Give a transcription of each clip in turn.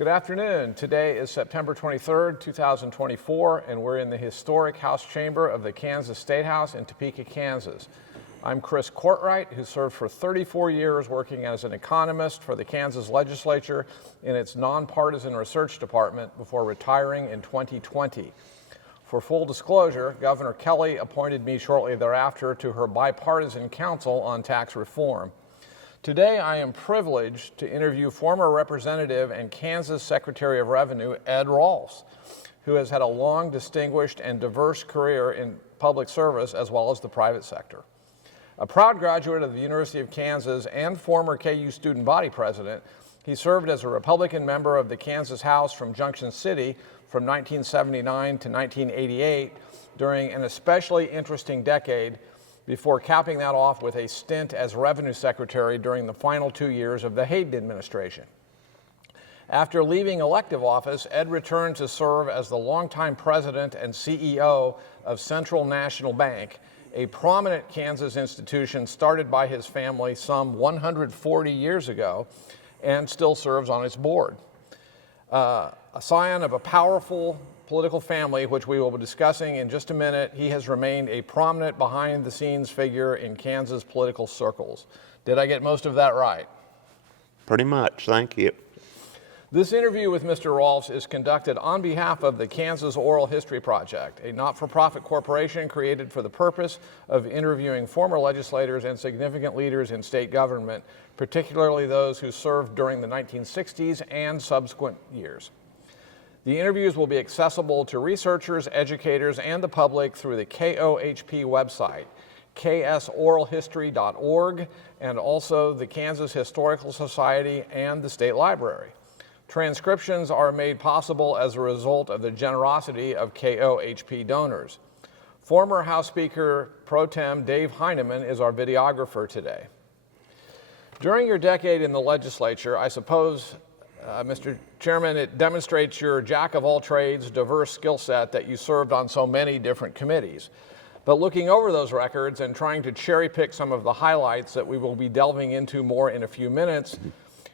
Good afternoon. Today is September 23rd, 2024, and we're in the historic House chamber of the Kansas State House in Topeka, Kansas. I'm Chris Courtwright, who served for 34 years working as an economist for the Kansas Legislature in its nonpartisan research department before retiring in 2020. For full disclosure, Governor Kelly appointed me shortly thereafter to her bipartisan council on tax reform. Today, I am privileged to interview former Representative and Kansas Secretary of Revenue, Ed Rolfs, who has had a long, distinguished, and diverse career in public service as well as the private sector. A proud graduate of the University of Kansas and former KU student body president, he served as a Republican member of the Kansas House from Junction City from 1979 to 1988 during an especially interesting decade, before capping that off with a stint as Revenue Secretary during the final 2 years of the Hayden administration. After leaving elective office, Ed returned to serve as the longtime president and CEO of Central National Bank, a prominent Kansas institution started by his family some 140 years ago and still serves on its board. A scion of a powerful political family, which we will be discussing in just a minute, he has remained a prominent behind-the-scenes figure in Kansas political circles. Did I get most of that right? Pretty much, thank you. This interview with Mr. Rolfs is conducted on behalf of the Kansas Oral History Project, a not-for-profit corporation created for the purpose of interviewing former legislators and significant leaders in state government, particularly those who served during the 1960s and subsequent years. The interviews will be accessible to researchers, educators, and the public through the KOHP website, ksoralhistory.org, and also the Kansas Historical Society and the State Library. Transcriptions are made possible as a result of the generosity of KOHP donors. Former House Speaker Pro Tem Dave Heineman is our videographer today. During your decade in the legislature, I suppose, Mr. Chairman, it demonstrates your jack-of-all-trades, diverse skill set that you served on so many different committees. But looking over those records and trying to cherry-pick some of the highlights that we will be delving into more in a few minutes,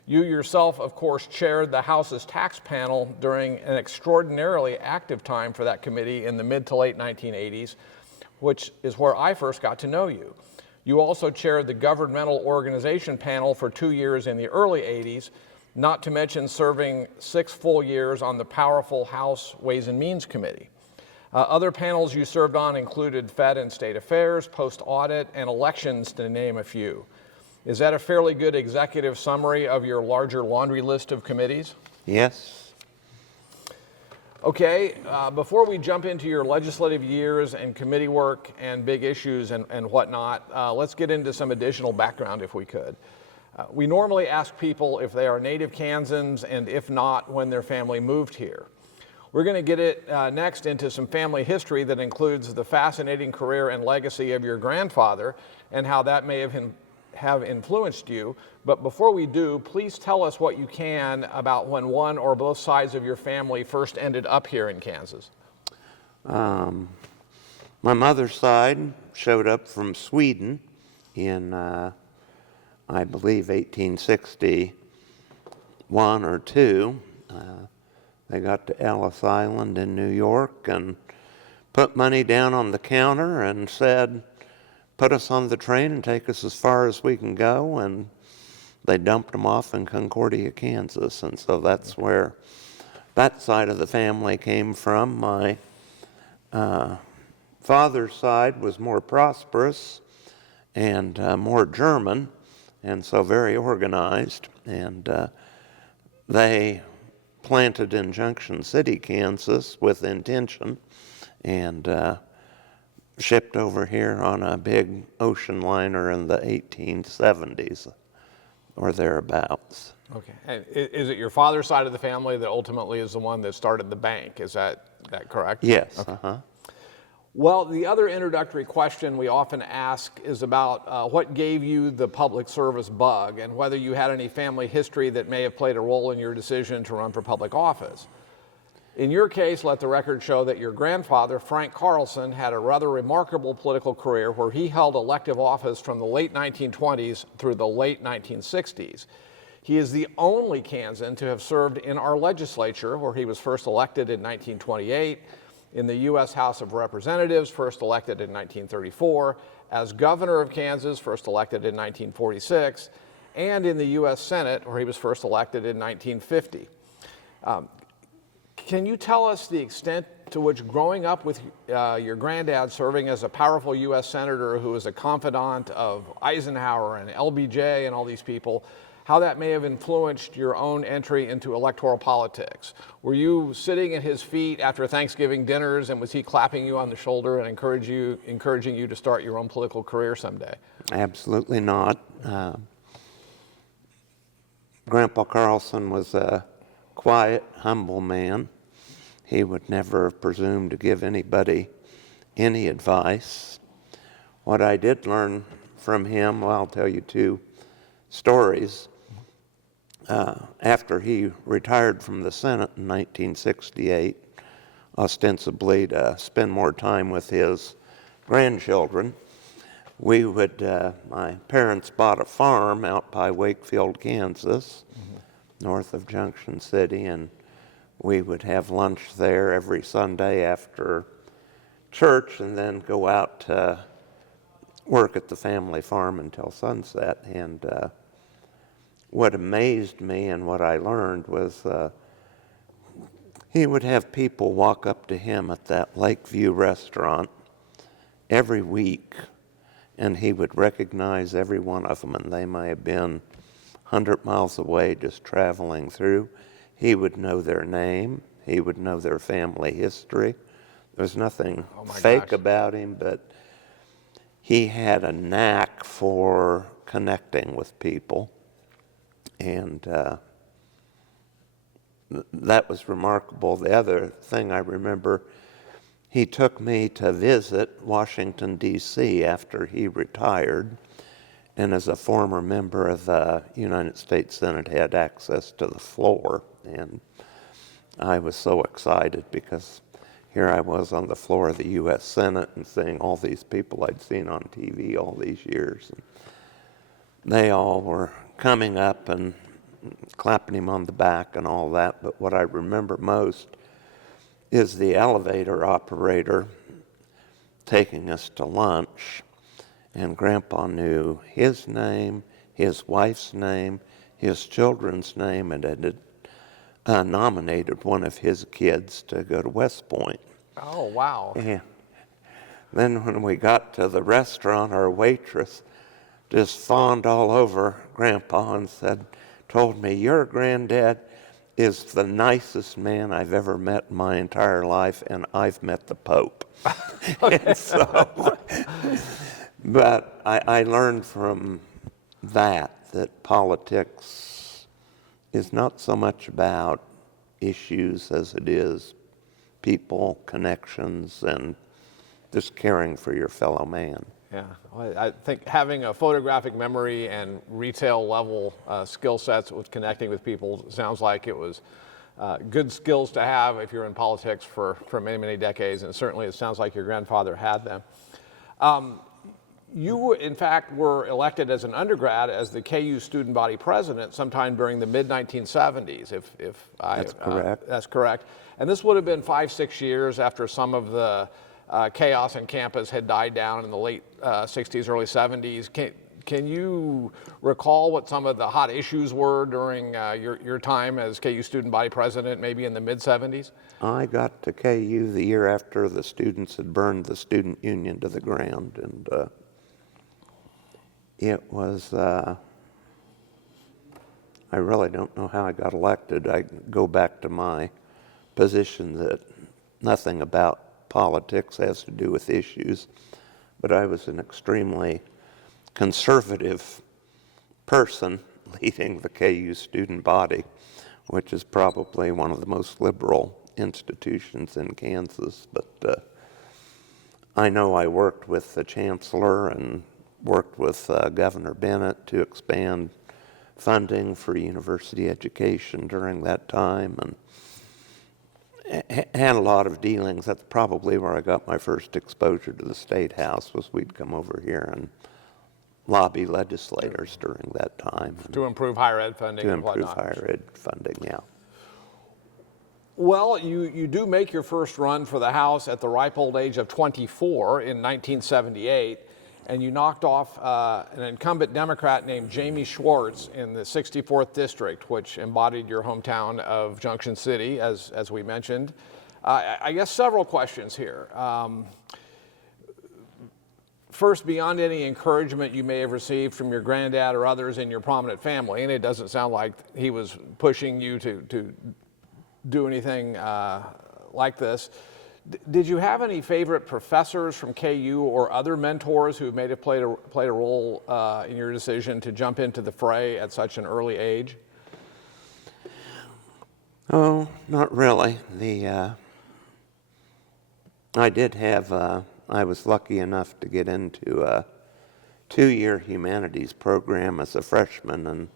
you yourself, of course, chaired the House's tax panel during an extraordinarily active time for that committee in the mid to late 1980s, which is where I first got to know you. You also chaired the governmental organization panel for 2 years in the early 80s, not to mention serving 6 full years on the powerful House Ways and Means Committee. Other panels you served on included Fed and State Affairs, Post-Audit, and Elections, to name a few. Is that a fairly good executive summary of your larger laundry list of committees? Yes. Okay, before we jump into your legislative years and committee work and big issues and whatnot, let's get into some additional background if we could. We normally ask people if they are native Kansans and if not, when their family moved here. We're going to get it next into some family history that includes the fascinating career and legacy of your grandfather and how that may have influenced you. But before we do, please tell us what you can about when one or both sides of your family first ended up here in Kansas. My mother's side showed up from Sweden in I believe 1861 or 2. They got to Ellis Island in New York and put money down on the counter and said, put us on the train and take us as far as we can go, and they dumped them off in Concordia, Kansas. And so that's where that side of the family came from. My father's side was more prosperous and more German, and so very organized, and they planted in Junction City, Kansas with intention, and shipped over here on a big ocean liner in the 1870s or thereabouts. Okay, and is it your father's side of the family that ultimately is the one that started the bank? Is that correct? Yes. Okay. Well, the other introductory question we often ask is about what gave you the public service bug and whether you had any family history that may have played a role in your decision to run for public office. In your case, let the record show that your grandfather, Frank Carlson, had a rather remarkable political career where he held elective office from the late 1920s through the late 1960s. He is the only Kansan to have served in our legislature, where he was first elected in 1928, in the U.S. House of Representatives, first elected in 1934, as governor of Kansas, first elected in 1946, and in the U.S. Senate, where he was first elected in 1950. Can you tell us the extent to which growing up with your granddad serving as a powerful U.S. senator who was a confidant of Eisenhower and LBJ and all these people, how that may have influenced your own entry into electoral politics? Were you sitting at his feet after Thanksgiving dinners, and was he clapping you on the shoulder and encouraging you to start your own political career someday? Absolutely not. Grandpa Carlson was a quiet, humble man. He would never presume to give anybody any advice. What I did learn from him, well, I'll tell you two stories. After he retired from the Senate in 1968, ostensibly to spend more time with his grandchildren, my parents bought a farm out by Wakefield, Kansas, north of Junction City, and we would have lunch there every Sunday after church and then go out to work at the family farm until sunset. And what amazed me and what I learned was he would have people walk up to him at that Lakeview restaurant every week, and he would recognize every one of them, and they may have been 100 miles away just traveling through. He would know their name. He would know their family history. There's nothing fake about him, but he had a knack for connecting with people. And that was remarkable. The other thing I remember, he took me to visit Washington, D.C. after he retired, and as a former member of the United States Senate, had access to the floor. And I was so excited because here I was on the floor of the U.S. Senate and seeing all these people I'd seen on TV all these years. And they all were coming up and clapping him on the back and all that. But what I remember most is the elevator operator taking us to lunch. And Grandpa knew his name, his wife's name, his children's name, and had nominated one of his kids to go to West Point. Oh, wow. And then when we got to the restaurant, our waitress just fawned all over Grandpa and told me, "Your granddad is the nicest man I've ever met in my entire life, and I've met the Pope." And so, but I learned from that politics is not so much about issues as it is people, connections, and just caring for your fellow man. Yeah, I think having a photographic memory and retail level skill sets with connecting with people sounds like it was good skills to have if you're in politics for many, many decades, and certainly it sounds like your grandfather had them. You, in fact, were elected as an undergrad as the KU student body president sometime during the mid-1970s, if That's correct. That's correct. And this would have been 5-6 years after some of the chaos on campus had died down in the late 60s, early 70s. Can you recall what some of the hot issues were during your time as KU student body president, maybe in the mid-70s? I got to KU the year after the students had burned the student union to the ground, and it was, I really don't know how I got elected. I go back to my position that nothing about politics has to do with issues, but I was an extremely conservative person leading the KU student body, which is probably one of the most liberal institutions in Kansas. But I know I worked with the chancellor and worked with Governor Bennett to expand funding for university education during that time, and had a lot of dealings. That's probably where I got my first exposure to the State House, was we'd come over here and lobby legislators during that time. To improve higher ed funding To and improve whatnot. higher ed funding, yeah. Well, you do make your first run for the House at the ripe old age of 24 in 1978, and you knocked off an incumbent Democrat named Jamie Schwartz in the 64th District, which embodied your hometown of Junction City, as we mentioned. I guess several questions here. First, beyond any encouragement you may have received from your granddad or others in your prominent family, and it doesn't sound like he was pushing you to do anything like this, did you have any favorite professors from KU or other mentors who may have played a role in your decision to jump into the fray at such an early age? Oh, not really. I did have, I was lucky enough to get into a 2-year humanities program as a freshman, and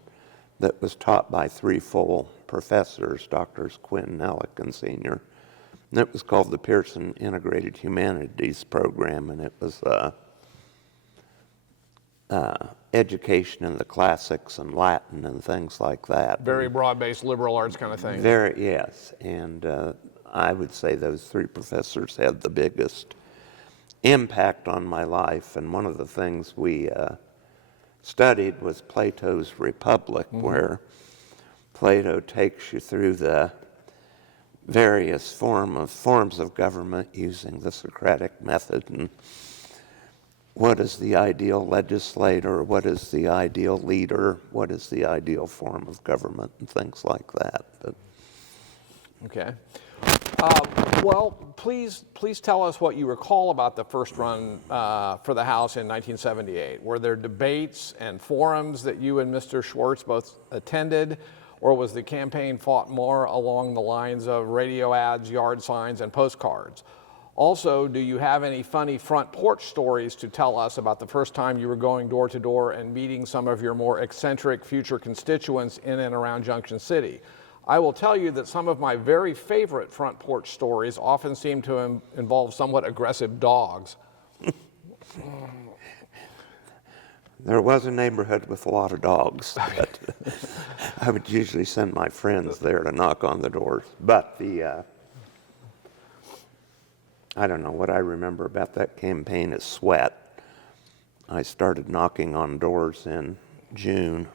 that was taught by 3 full professors, Drs. Quinn, Nellick, and Senior. And it was called the Pearson Integrated Humanities Program, and it was education in the classics and Latin and things like that. Very broad-based liberal arts kind of thing. Yes, and I would say those 3 professors had the biggest impact on my life, and one of the things we studied was Plato's Republic, where Plato takes you through the various forms of government using the Socratic method, and what is the ideal legislator, what is the ideal leader, what is the ideal form of government, and things like that. But Okay. Well, please tell us what you recall about the first run for the House in 1978. Were there debates and forums that you and Mr. Schwartz both attended, or was the campaign fought more along the lines of radio ads, yard signs, and postcards? Also, do you have any funny front porch stories to tell us about the first time you were going door to door and meeting some of your more eccentric future constituents in and around Junction City? I will tell you that some of my very favorite front porch stories often seem to involve somewhat aggressive dogs. there was a neighborhood with a lot of dogs, but I would usually send my friends there to knock on the doors. But I don't know, what I remember about that campaign is sweat. I started knocking on doors in June.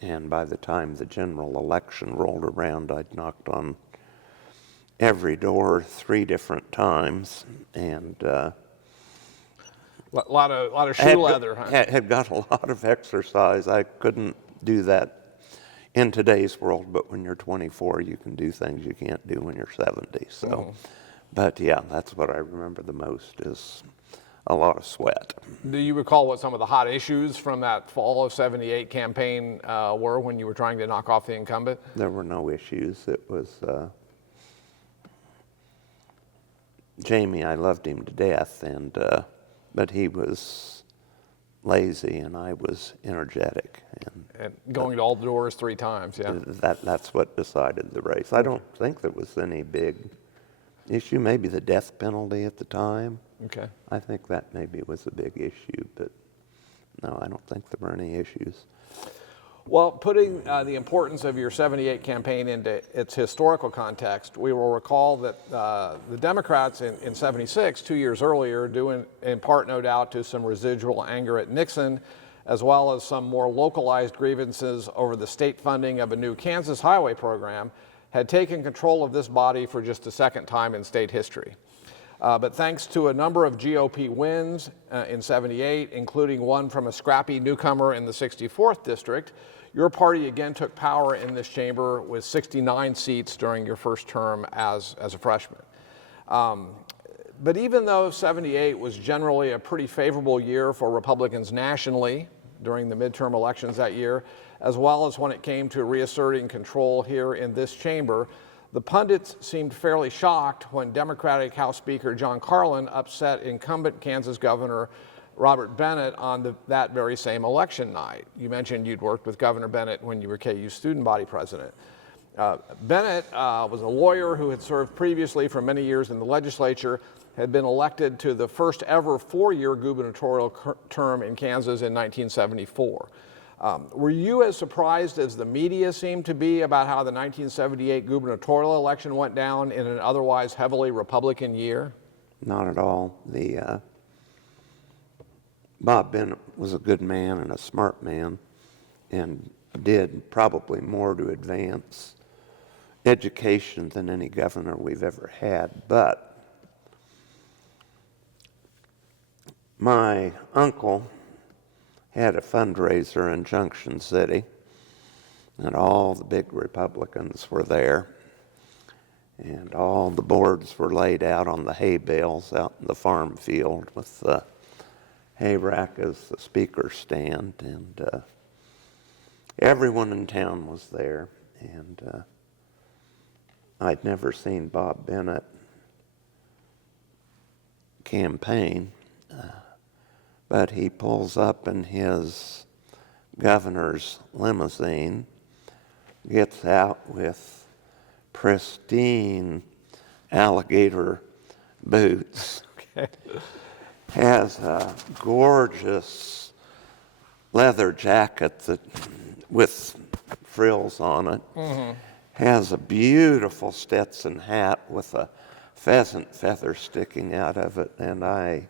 And by the time the general election rolled around, I'd knocked on every door 3 different times, and a lot of shoe leather, huh? Had got a lot of exercise. I couldn't do that in today's world, but when you're 24, you can do things you can't do when you're 70. So, but yeah, that's what I remember the most is a lot of sweat. Do you recall what some of the hot issues from that fall of '78 campaign were when you were trying to knock off the incumbent? There were no issues. It was Jamie. I loved him to death, and but he was lazy, and I was energetic. And going to all the doors 3 times, yeah. That's what decided the race. I don't think there was any big issue. Maybe the death penalty at the time. Okay. I think that maybe was a big issue, but no, I don't think there were any issues. Well, putting the importance of your '78 campaign into its historical context, we will recall that the Democrats in '76, 2 years earlier, due in part, no doubt, to some residual anger at Nixon, as well as some more localized grievances over the state funding of a new Kansas highway program, had taken control of this body for just a second time in state history. But thanks to a number of GOP wins in '78, including one from a scrappy newcomer in the 64th District, your party again took power in this chamber with 69 seats during your first term as a freshman. But even though '78 was generally a pretty favorable year for Republicans nationally during the midterm elections that year, as well as when it came to reasserting control here in this chamber, the pundits seemed fairly shocked when Democratic House Speaker John Carlin upset incumbent Kansas Governor Robert Bennett on that very same election night. You mentioned you'd worked with Governor Bennett when you were KU student body president. Bennett was a lawyer who had served previously for many years in the legislature, had been elected to the first ever 4-year gubernatorial term in Kansas in 1974. Were you as surprised as the media seemed to be about how the 1978 gubernatorial election went down in an otherwise heavily Republican year? Not at all. Bob Bennett was a good man and a smart man, and did probably more to advance education than any governor we've ever had. But my uncle had a fundraiser in Junction City, and all the big Republicans were there, and all the boards were laid out on the hay bales out in the farm field with the hay rack as the speaker's stand, and everyone in town was there, and I'd never seen Bob Bennett campaign, but he pulls up in his governor's limousine, gets out with pristine alligator boots, has a gorgeous leather jacket with frills on it, has a beautiful Stetson hat with a pheasant feather sticking out of it, and I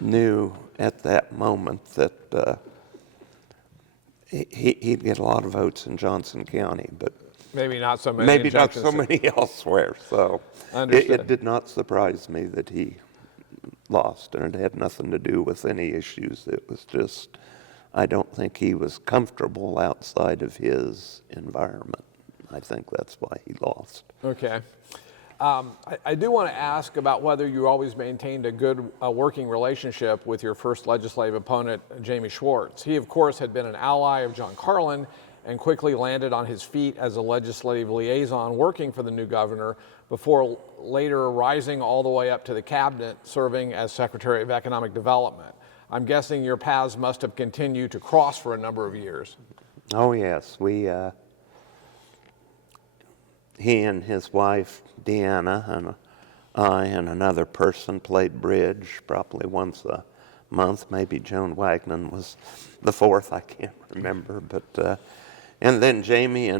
knew at that moment that he'd get a lot of votes in Johnson County, but maybe not so many. Maybe not so many elsewhere. So it did not surprise me that he lost, and it had nothing to do with any issues. It was just, I don't think he was comfortable outside of his environment. I think that's why he lost. Okay. I do want to ask about whether you always maintained a good working relationship with your first legislative opponent, Jamie Schwartz. He, of course, had been an ally of John Carlin and quickly landed on his feet as a legislative liaison working for the new governor before later rising all the way up to the cabinet, serving as Secretary of Economic Development. I'm guessing your paths must have continued to cross for a number of years. Oh, yes. He and his wife, Deanna, and I and another person played bridge probably once a month. Maybe Joan Wagnon was the fourth, I can't remember. But and then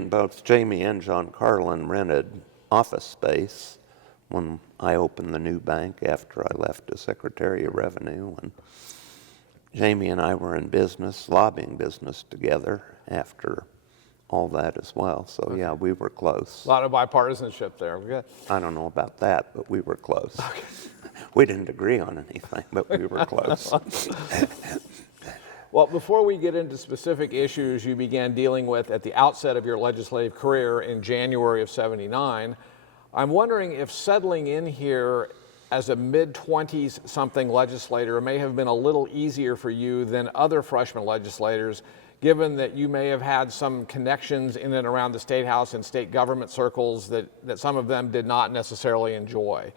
both Jamie and John Carlin rented office space when I opened the new bank after I left as Secretary of Revenue. And Jamie and I were in business, lobbying business together after all that as well. So yeah, we were close. A lot of bipartisanship there. I don't know about that, but we were close. Okay. We didn't agree on anything, but we were close. Well, before we get into specific issues you began dealing with at the outset of your legislative career in January of '79, I'm wondering if settling in here as a mid-20s something legislator may have been a little easier for you than other freshman legislators, given that you may have had some connections in and around the State House and state government circles that some of them did not necessarily enjoy.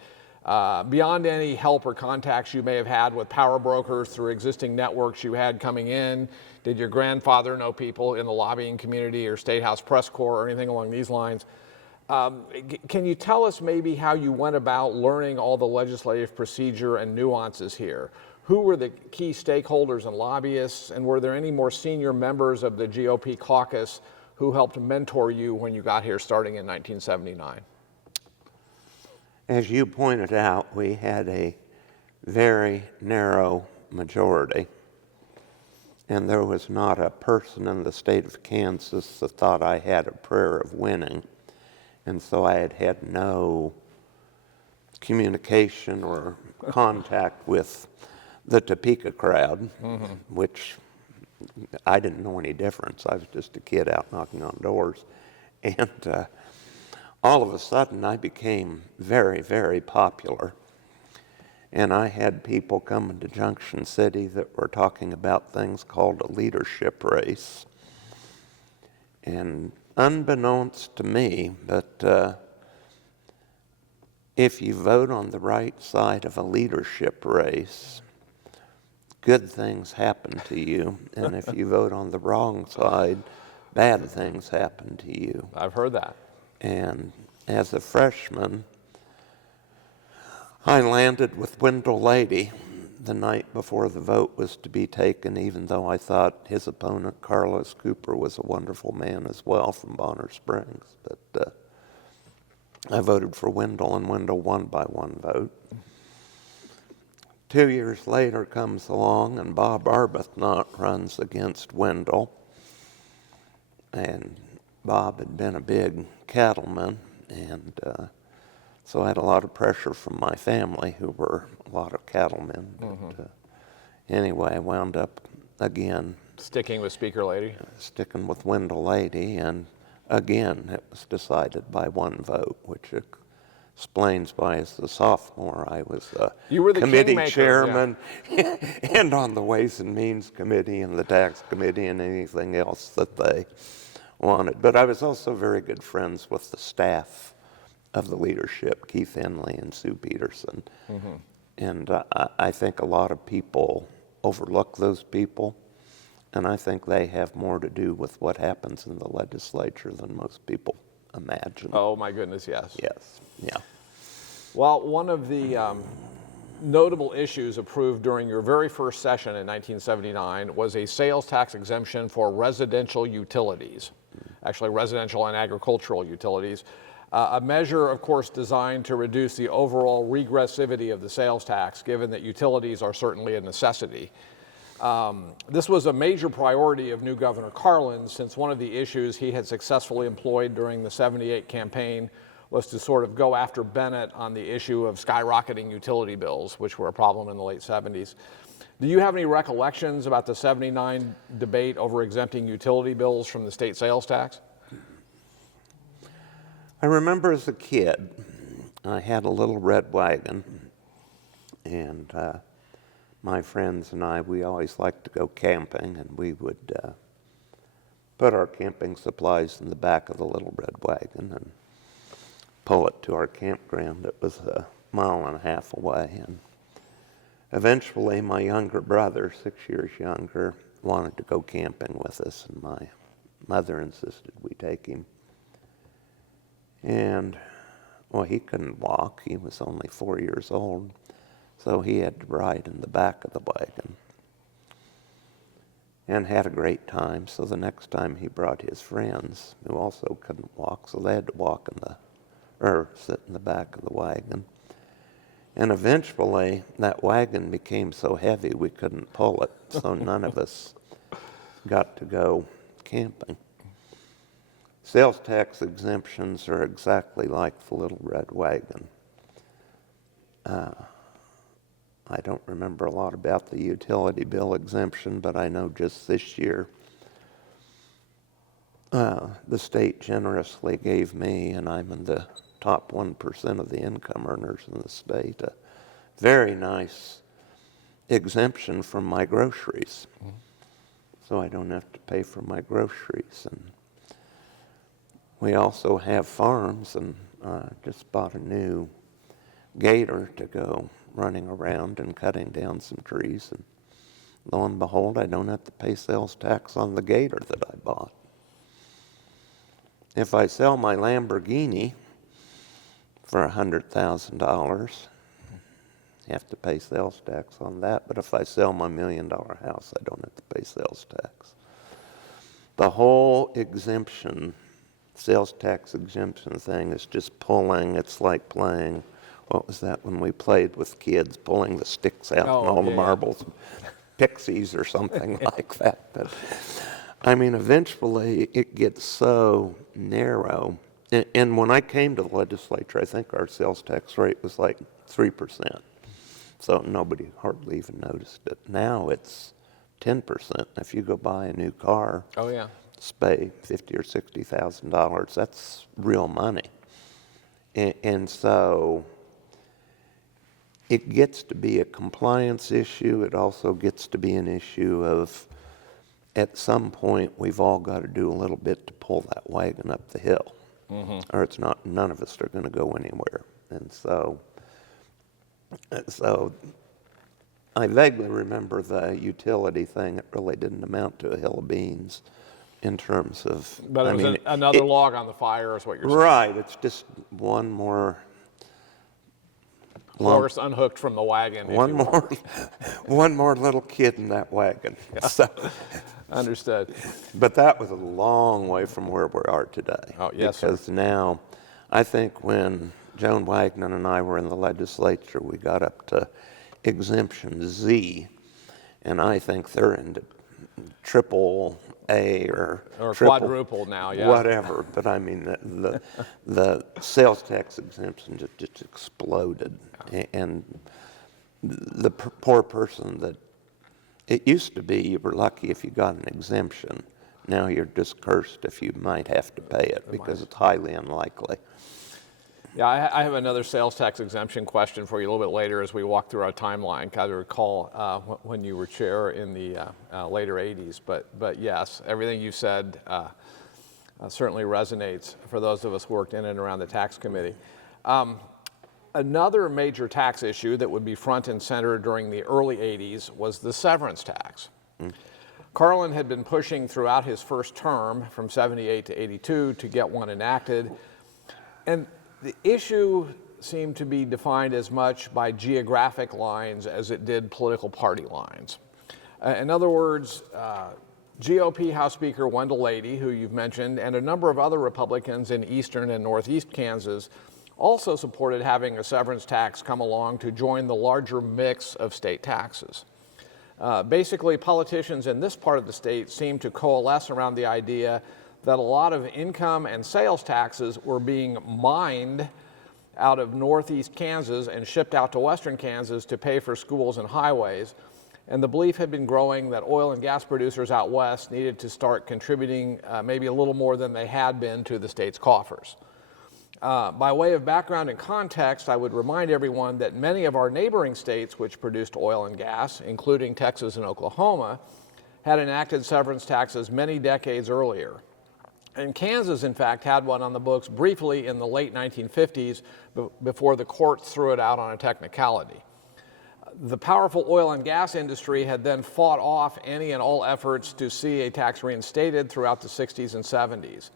Beyond any help or contacts you may have had with power brokers through existing networks you had coming in, did your grandfather know people in the lobbying community or State House press corps or anything along these lines? Can you tell us maybe how you went about learning all the legislative procedure and nuances here? Who were the key stakeholders and lobbyists, and were there any more senior members of the GOP caucus who helped mentor you when you got here starting in 1979? As you pointed out, we had a very narrow majority, and there was not a person in the state of Kansas that thought I had a prayer of winning, and so I had had no communication or contact with the Topeka crowd, which I didn't know any difference. I was just a kid out knocking on doors. And all of a sudden, I became very, very popular. And I had people coming to Junction City that were talking about things called a leadership race. And unbeknownst to me, but if you vote on the right side of a leadership race, good things happen to you, and if you vote on the wrong side, bad things happen to you. I've heard that. And as a freshman, I landed with Wendell Lady the night before the vote was to be taken, even though I thought his opponent, Carlos Cooper, was a wonderful man as well from Bonner Springs. But I voted for Wendell, and Wendell won by 1 vote. 2 years later comes along, and Bob Arbuthnot runs against Wendell. And Bob had been a big cattleman, and so I had a lot of pressure from my family, who were a lot of cattlemen. But anyway, I wound up again Sticking with Speaker Lady? Sticking with Wendell Lady, and again it was decided by 1 vote, which explains why as a sophomore I was You were the committee kingmaker, chairman and on the Ways and Means Committee and the Tax Committee and anything else that they wanted. But I was also very good friends with the staff of the leadership, Keith Henley and Sue Peterson. And I think a lot of people overlook those people, and I think they have more to do with what happens in the legislature than most people imagine. Oh my goodness, yes. Yes, yeah. Well, one of the notable issues approved during your very first session in 1979 was a sales tax exemption for residential utilities, actually residential and agricultural utilities. A measure, of course, designed to reduce the overall regressivity of the sales tax, given that utilities are certainly a necessity. This was a major priority of new Governor Carlin, since one of the issues he had successfully employed during the '78 campaign was to sort of go after Bennett on the issue of skyrocketing utility bills, which were a problem in the late '70s. Do you have any recollections about the '79 debate over exempting utility bills from the state sales tax? I remember as a kid, I had a little red wagon, and my friends and I, we always liked to go camping, and we would put our camping supplies in the back of the little red wagon and pull it to our campground. It was 1.5 miles away, and eventually my younger brother, 6 years younger, wanted to go camping with us, and my mother insisted we take him. And, well, he couldn't walk. He was only 4 years old, so he had to ride in the back of the wagon and had a great time. So the next time he brought his friends who also couldn't walk, so they had to walk sit in the back of the wagon. And eventually that wagon became so heavy we couldn't pull it, so none of us got to go camping. Sales tax exemptions are exactly like the little red wagon. I don't remember a lot about the utility bill exemption, but I know just this year the state generously gave me, and I'm in the top 1% of the income earners in the state, a very nice exemption from my groceries. So I don't have to pay for my groceries. And we also have farms, and just bought a new gator to go running around and cutting down some trees. And lo and behold, I don't have to pay sales tax on the gator that I bought. If I sell my Lamborghini for $100,000, I have to pay sales tax on that. But if I sell my $1 million house, I don't have to pay sales tax. The whole exemption, sales tax exemption thing is just pulling. It's like playing, what was that when we played with kids, pulling the sticks out and all the marbles, pixies or something like that. But I mean, eventually it gets so narrow. And when I came to the legislature, I think our sales tax rate was like 3%. So nobody hardly even noticed it. Now it's 10%. If you go buy a new car, pay $50,000 or $60,000. That's real money. And so it gets to be a compliance issue. It also gets to be an issue of, at some point, we've all got to do a little bit to pull that wagon up the hill. Or it's not, none of us are going to go anywhere. And so I vaguely remember the utility thing. It really didn't amount to a hill of beans. in terms of. But it was another log on the fire, is what you're saying. Right, it's just one more Horse unhooked from the wagon. One more little kid in that wagon. Yeah. So, understood. But that was a long way from where we are today. Oh, yes, because sir. now, I think when Joan Wagner and I were in the legislature, we got up to exemption Z, and I think they're into triple A or triple, quadruple now, yeah. whatever. But I mean, the sales tax exemption just exploded, and the poor person that it used to be, you were lucky if you got an exemption. Now you're just cursed if you might have to pay it because it's highly unlikely. Yeah, I have another sales tax exemption question for you a little bit later as we walk through our timeline. I recall when you were chair in the later 80s, but yes, everything you said certainly resonates for those of us who worked in and around the tax committee. Another major tax issue that would be front and center during the early 80s was the severance tax. Carlin had been pushing throughout his first term from 78 to 82 to get one enacted, and the issue seemed to be defined as much by geographic lines as it did political party lines. In other words, GOP House Speaker Wendell Leidy, who you've mentioned, and a number of other Republicans in eastern and northeast Kansas also supported having a severance tax come along to join the larger mix of state taxes. Basically, politicians in this part of the state seemed to coalesce around the idea that a lot of income and sales taxes were being mined out of northeast Kansas and shipped out to western Kansas to pay for schools and highways. And the belief had been growing that oil and gas producers out west needed to start contributing maybe a little more than they had been to the state's coffers. By way of background and context, I would remind everyone that many of our neighboring states which produced oil and gas, including Texas and Oklahoma, had enacted severance taxes many decades earlier. And Kansas, in fact, had one on the books briefly in the late 1950s before the courts threw it out on a technicality. The powerful oil and gas industry had then fought off any and all efforts to see a tax reinstated throughout the 60s and 70s.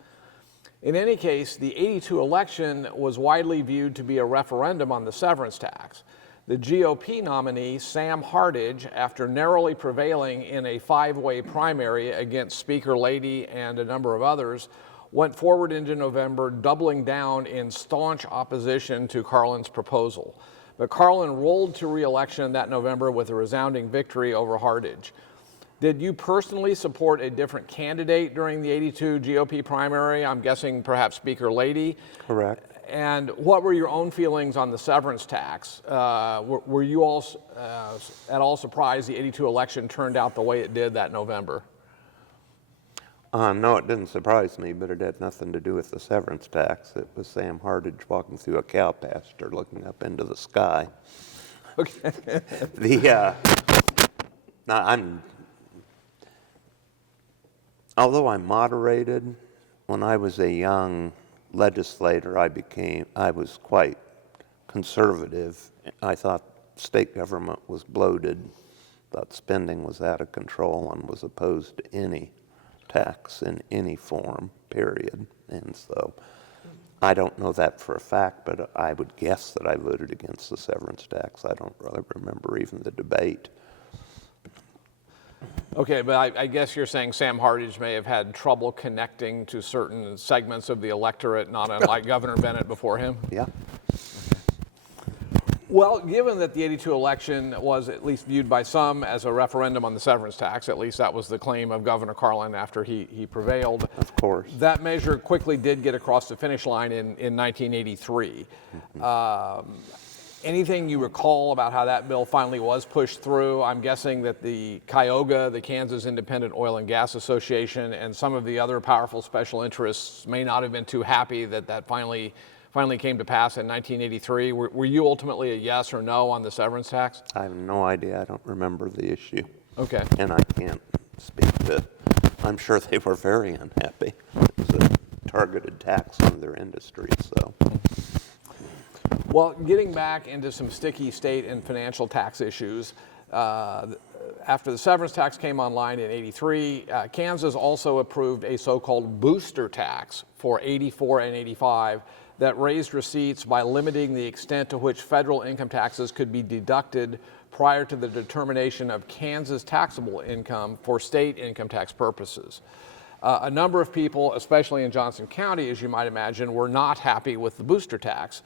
In any case, the 82 election was widely viewed to be a referendum on the severance tax. The GOP nominee, Sam Hardage, after narrowly prevailing in a five-way primary against Speaker Leidy and a number of others, went forward into November, doubling down in staunch opposition to Carlin's proposal. But Carlin rolled to re-election that November with a resounding victory over Hardage. Did you personally support a different candidate during the 82 GOP primary? I'm guessing perhaps Speaker Leidy. Correct. And what were your own feelings on the severance tax? Were you all at all surprised the 82 election turned out the way it did that November? No, it didn't surprise me, but it had nothing to do with the severance tax. It was Sam Hardage walking through a cow pasture looking up into the sky. Okay. Although I'm moderated, when I was a young legislator, I was quite conservative. I thought state government was bloated, thought spending was out of control, and was opposed to any tax in any form, period. And so I don't know that for a fact, but I would guess that I voted against the severance tax. I don't really remember even the debate. Okay, but I guess you're saying Sam Hardage may have had trouble connecting to certain segments of the electorate, not unlike Governor Bennett before him? Yeah. Well, given that the 82 election was at least viewed by some as a referendum on the severance tax, at least that was the claim of Governor Carlin after he prevailed. Of course. That measure quickly did get across the finish line in 1983. Mm-hmm. Anything you recall about how that bill finally was pushed through? I'm guessing that the Cuyahoga, the Kansas Independent Oil and Gas Association, and some of the other powerful special interests may not have been too happy that finally came to pass in 1983. Were you ultimately a yes or no on the severance tax? I have no idea. I don't remember the issue. Okay. And I can't speak to, I'm sure they were very unhappy. It was a targeted tax on their industry, so. Well, getting back into some sticky state and financial tax issues, after the severance tax came online in '83, Kansas also approved a so-called booster tax for '84 and '85 that raised receipts by limiting the extent to which federal income taxes could be deducted prior to the determination of Kansas taxable income for state income tax purposes. A number of people, especially in Johnson County, as you might imagine, were not happy with the booster tax.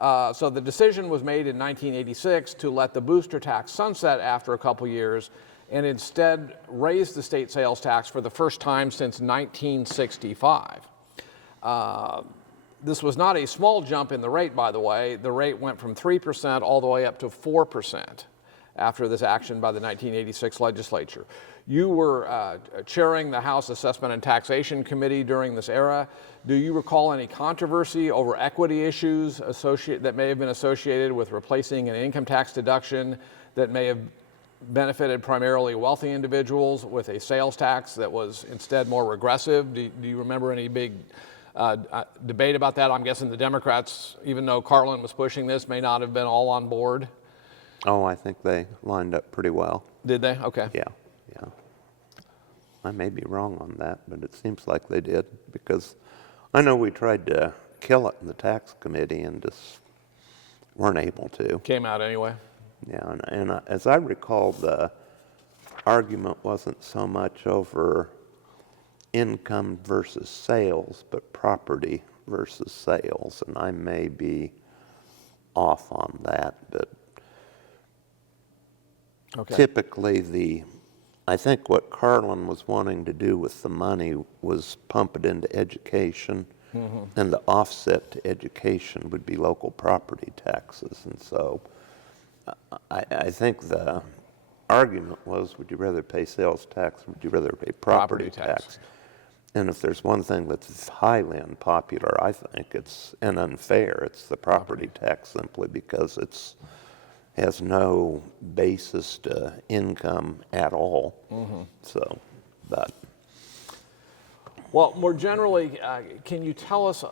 So the decision was made in 1986 to let the booster tax sunset after a couple years and instead raise the state sales tax for the first time since 1965. This was not a small jump in the rate, by the way. The rate went from 3% all the way up to 4% after this action by the 1986 legislature. You were chairing the House Assessment and Taxation Committee during this era. Do you recall any controversy over equity issues that may have been associated with replacing an income tax deduction that may have benefited primarily wealthy individuals with a sales tax that was instead more regressive? Do you remember any big debate about that? I'm guessing the Democrats, even though Carlin was pushing this, may not have been all on board. Oh, I think they lined up pretty well. Did they? Okay. Yeah. I may be wrong on that, but it seems like they did, because I know we tried to kill it in the tax committee and just weren't able to. Came out anyway. Yeah, and as I recall, the argument wasn't so much over income versus sales, but property versus sales, and I may be off on that, but okay. Typically I think what Carlin was wanting to do with the money was pump it into education, and the offset to education would be local property taxes. And so I think the argument was, would you rather pay sales tax or would you rather pay property tax? And if there's one thing that's highly unpopular, I think and unfair, it's the property tax, simply because it's has no basis to income at all. So, but. Well, more generally, can you tell us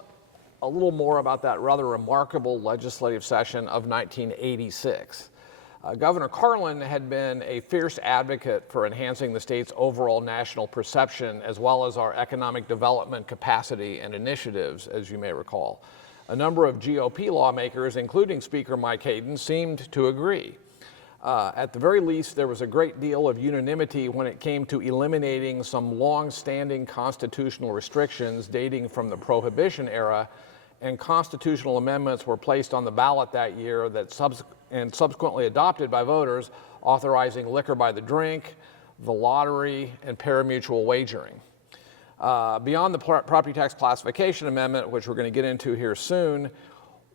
a little more about that rather remarkable legislative session of 1986? Governor Carlin had been a fierce advocate for enhancing the state's overall national perception, as well as our economic development capacity and initiatives, as you may recall. A number of GOP lawmakers, including Speaker Mike Hayden, seemed to agree. At the very least, there was a great deal of unanimity when it came to eliminating some long-standing constitutional restrictions dating from the Prohibition era, and constitutional amendments were placed on the ballot that year and subsequently adopted by voters, authorizing liquor by the drink, the lottery, and pari-mutuel wagering. Beyond the property tax classification amendment, which we're going to get into here soon,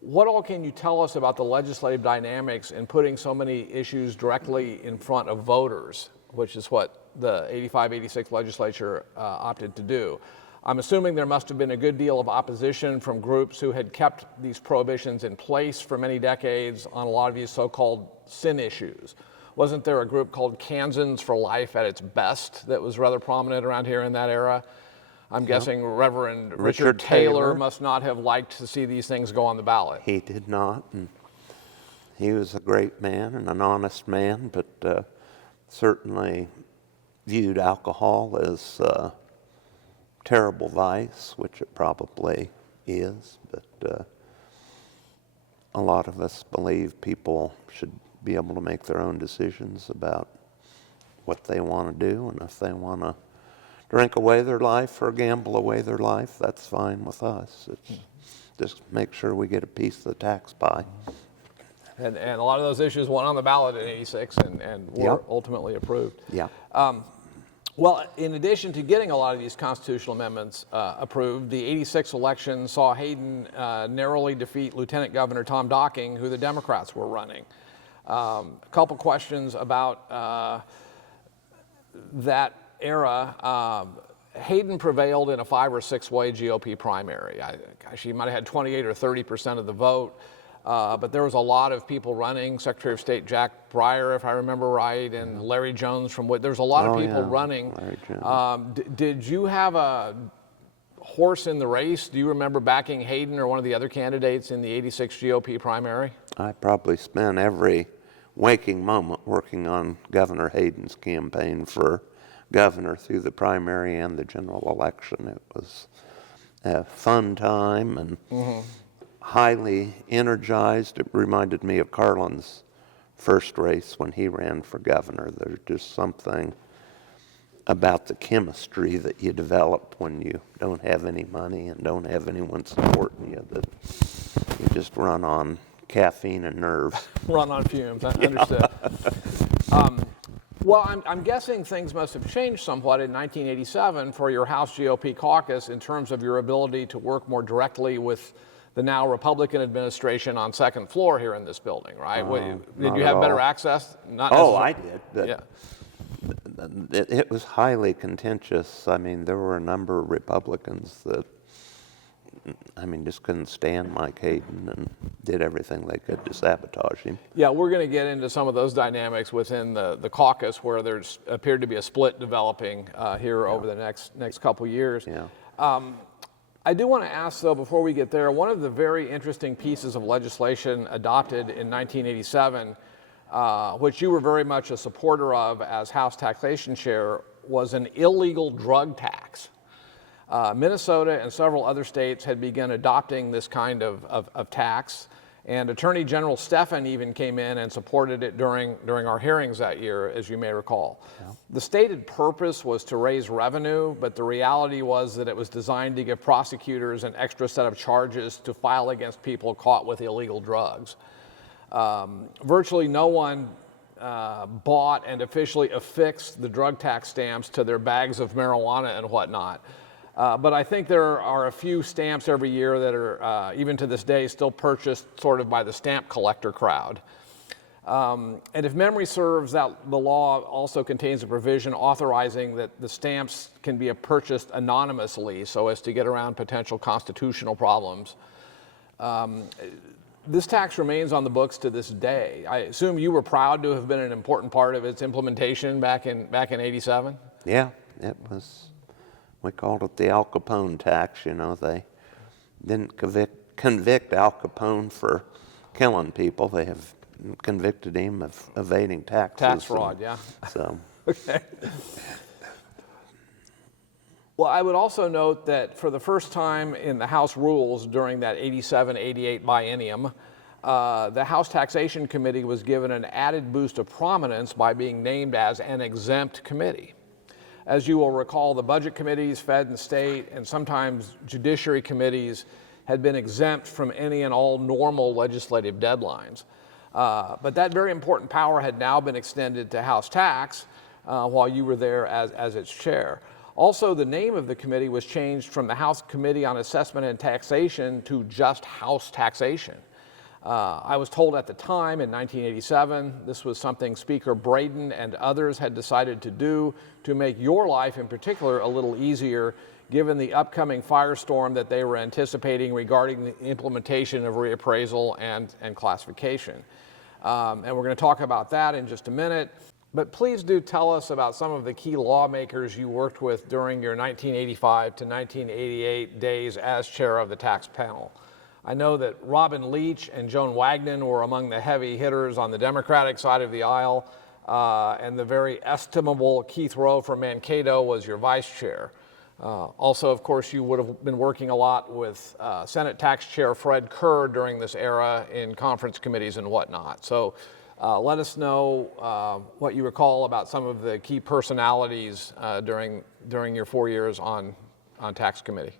what all can you tell us about the legislative dynamics in putting so many issues directly in front of voters, which is what the 85-86 legislature opted to do? I'm assuming there must have been a good deal of opposition from groups who had kept these prohibitions in place for many decades on a lot of these so-called sin issues. Wasn't there a group called Kansans for Life at its best that was rather prominent around here in that era? I'm guessing Reverend Richard Taylor must not have liked to see these things go on the ballot. He did not, and he was a great man and an honest man, but certainly viewed alcohol as a terrible vice, which it probably is, but a lot of us believe people should be able to make their own decisions about what they want to do, and if they want to drink away their life or gamble away their life, that's fine with us. It's just make sure we get a piece of the tax pie. And a lot of those issues went on the ballot in '86 and were ultimately approved. Yeah. Well, in addition to getting a lot of these constitutional amendments approved, the '86 election saw Hayden narrowly defeat Lieutenant Governor Tom Docking, who the Democrats were running. A couple questions about that era. Hayden prevailed in a 5 or 6 way GOP primary. He might have had 28 or 30% of the vote, but there was a lot of people running. Secretary of State Jack Breyer, if I remember right, and Larry Jones from Wood. There's a lot of people running. Did you have a horse in the race? Do you remember backing Hayden or one of the other candidates in the '86 GOP primary? I probably spent every waking moment working on Governor Hayden's campaign for governor through the primary and the general election. It was a fun time and highly energized. It reminded me of Carlin's first race when he ran for governor. There's just something about the chemistry that you develop when you don't have any money and don't have anyone supporting you, that you just run on caffeine and nerves. Run on fumes, understood. Well, I'm guessing things must have changed somewhat in 1987 for your House GOP caucus in terms of your ability to work more directly with the now Republican administration on second floor here in this building, right? Did you have better access? Not I did. Yeah. It was highly contentious. I mean, there were a number of Republicans that, just couldn't stand Mike Hayden and did everything they could to sabotage him. Yeah, we're going to get into some of those dynamics within the caucus where there's appeared to be a split developing here over the next couple years. Yeah. I do want to ask, though, before we get there, one of the very interesting pieces of legislation adopted in 1987, which you were very much a supporter of as House Taxation Chair, was an illegal drug tax. Minnesota and several other states had begun adopting this kind of tax, and Attorney General Stephan even came in and supported it during our hearings that year, as you may recall. Yeah. The stated purpose was to raise revenue, but the reality was that it was designed to give prosecutors an extra set of charges to file against people caught with illegal drugs. Virtually no one bought and officially affixed the drug tax stamps to their bags of marijuana and whatnot. But I think there are a few stamps every year that are, even to this day, still purchased sort of by the stamp collector crowd. And if memory serves, the law also contains a provision authorizing that the stamps can be purchased anonymously so as to get around potential constitutional problems. This tax remains on the books to this day. I assume you were proud to have been an important part of its implementation back in '87? Yeah, it was. We called it the Al Capone tax. They didn't convict Al Capone for killing people. They have convicted him of evading taxes. Tax fraud, yeah. So. Okay. Well, I would also note that for the first time in the House rules during that 87-88 biennium, the House Taxation Committee was given an added boost of prominence by being named as an exempt committee. As you will recall, the budget committees, Fed and state, and sometimes judiciary committees had been exempt from any and all normal legislative deadlines. But that very important power had now been extended to House Tax while you were there as its chair. Also, the name of the committee was changed from the House Committee on Assessment and Taxation to just House Taxation. I was told at the time in 1987 this was something Speaker Braden and others had decided to do to make your life in particular a little easier given the upcoming firestorm that they were anticipating regarding the implementation of reappraisal and classification. And we're going to talk about that in just a minute. But please do tell us about some of the key lawmakers you worked with during your 1985 to 1988 days as chair of the tax panel. I know that Robin Leach and Joan Wagnon were among the heavy hitters on the Democratic side of the aisle, and the very estimable Keith Rowe from Mankato was your vice chair. Also, of course, you would have been working a lot with Senate Tax Chair Fred Kerr during this era in conference committees and whatnot. So let us know what you recall about some of the key personalities during your 4 years on tax committee.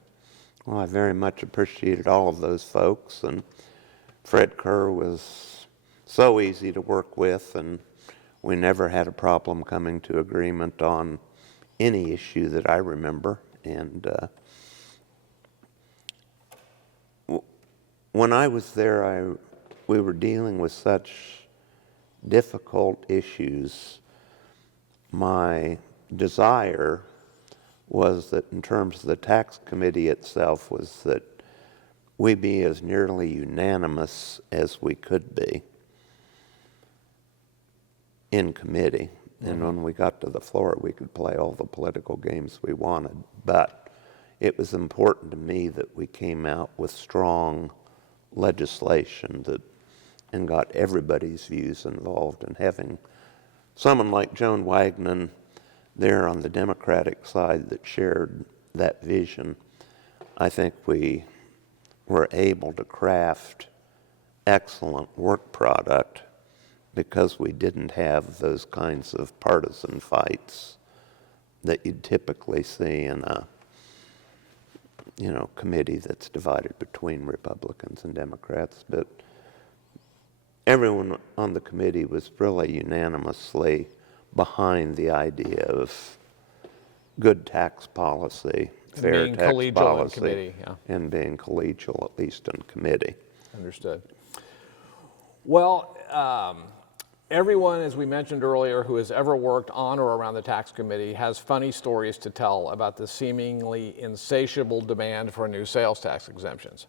Well, I very much appreciated all of those folks, and Fred Kerr was so easy to work with, and we never had a problem coming to agreement on any issue that I remember. And when I was there, we were dealing with such difficult issues. My desire was that in terms of the tax committee itself was that we be as nearly unanimous as we could be in committee. Mm-hmm. And when we got to the floor, we could play all the political games we wanted. But it was important to me that we came out with strong legislation that and got everybody's views involved. And having someone like Joan Wagner there on the Democratic side that shared that vision, I think we were able to craft excellent work product because we didn't have those kinds of partisan fights that you'd typically see in a committee that's divided between Republicans and Democrats. But everyone on the committee was really unanimously behind the idea of good tax policy, fair tax policy, and being collegial, at least in committee. Understood. Well, everyone, as we mentioned earlier, who has ever worked on or around the tax committee has funny stories to tell about the seemingly insatiable demand for new sales tax exemptions.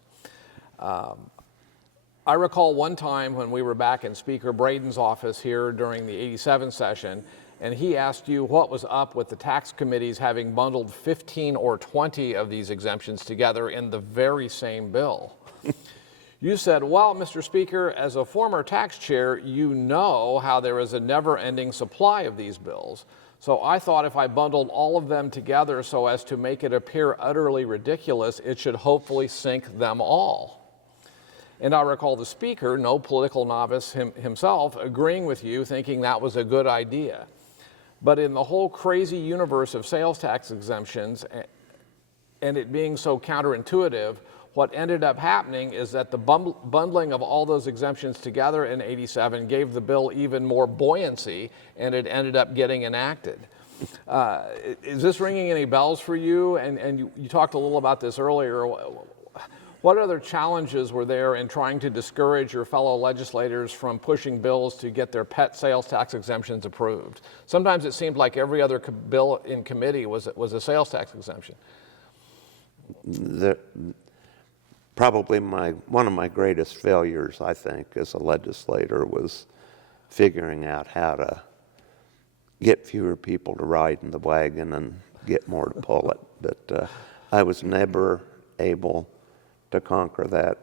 I recall one time when we were back in Speaker Braden's office here during the '87 session, and he asked you what was up with the tax committees having bundled 15 or 20 of these exemptions together in the very same bill. You said, well, Mr. Speaker, as a former tax chair, you know how there is a never-ending supply of these bills. So I thought if I bundled all of them together so as to make it appear utterly ridiculous, it should hopefully sink them all. And I recall the Speaker, no political novice himself, agreeing with you, thinking that was a good idea. But in the whole crazy universe of sales tax exemptions, and it being so counterintuitive, what ended up happening is that the bundling of all those exemptions together in '87 gave the bill even more buoyancy, and it ended up getting enacted. Is this ringing any bells for you? And you talked a little about this earlier. What other challenges were there in trying to discourage your fellow legislators from pushing bills to get their pet sales tax exemptions approved? Sometimes it seemed like every other bill in committee was a sales tax exemption. Probably one of my greatest failures, I think, as a legislator was figuring out how to get fewer people to ride in the wagon and get more to pull it. But I was never able to conquer that.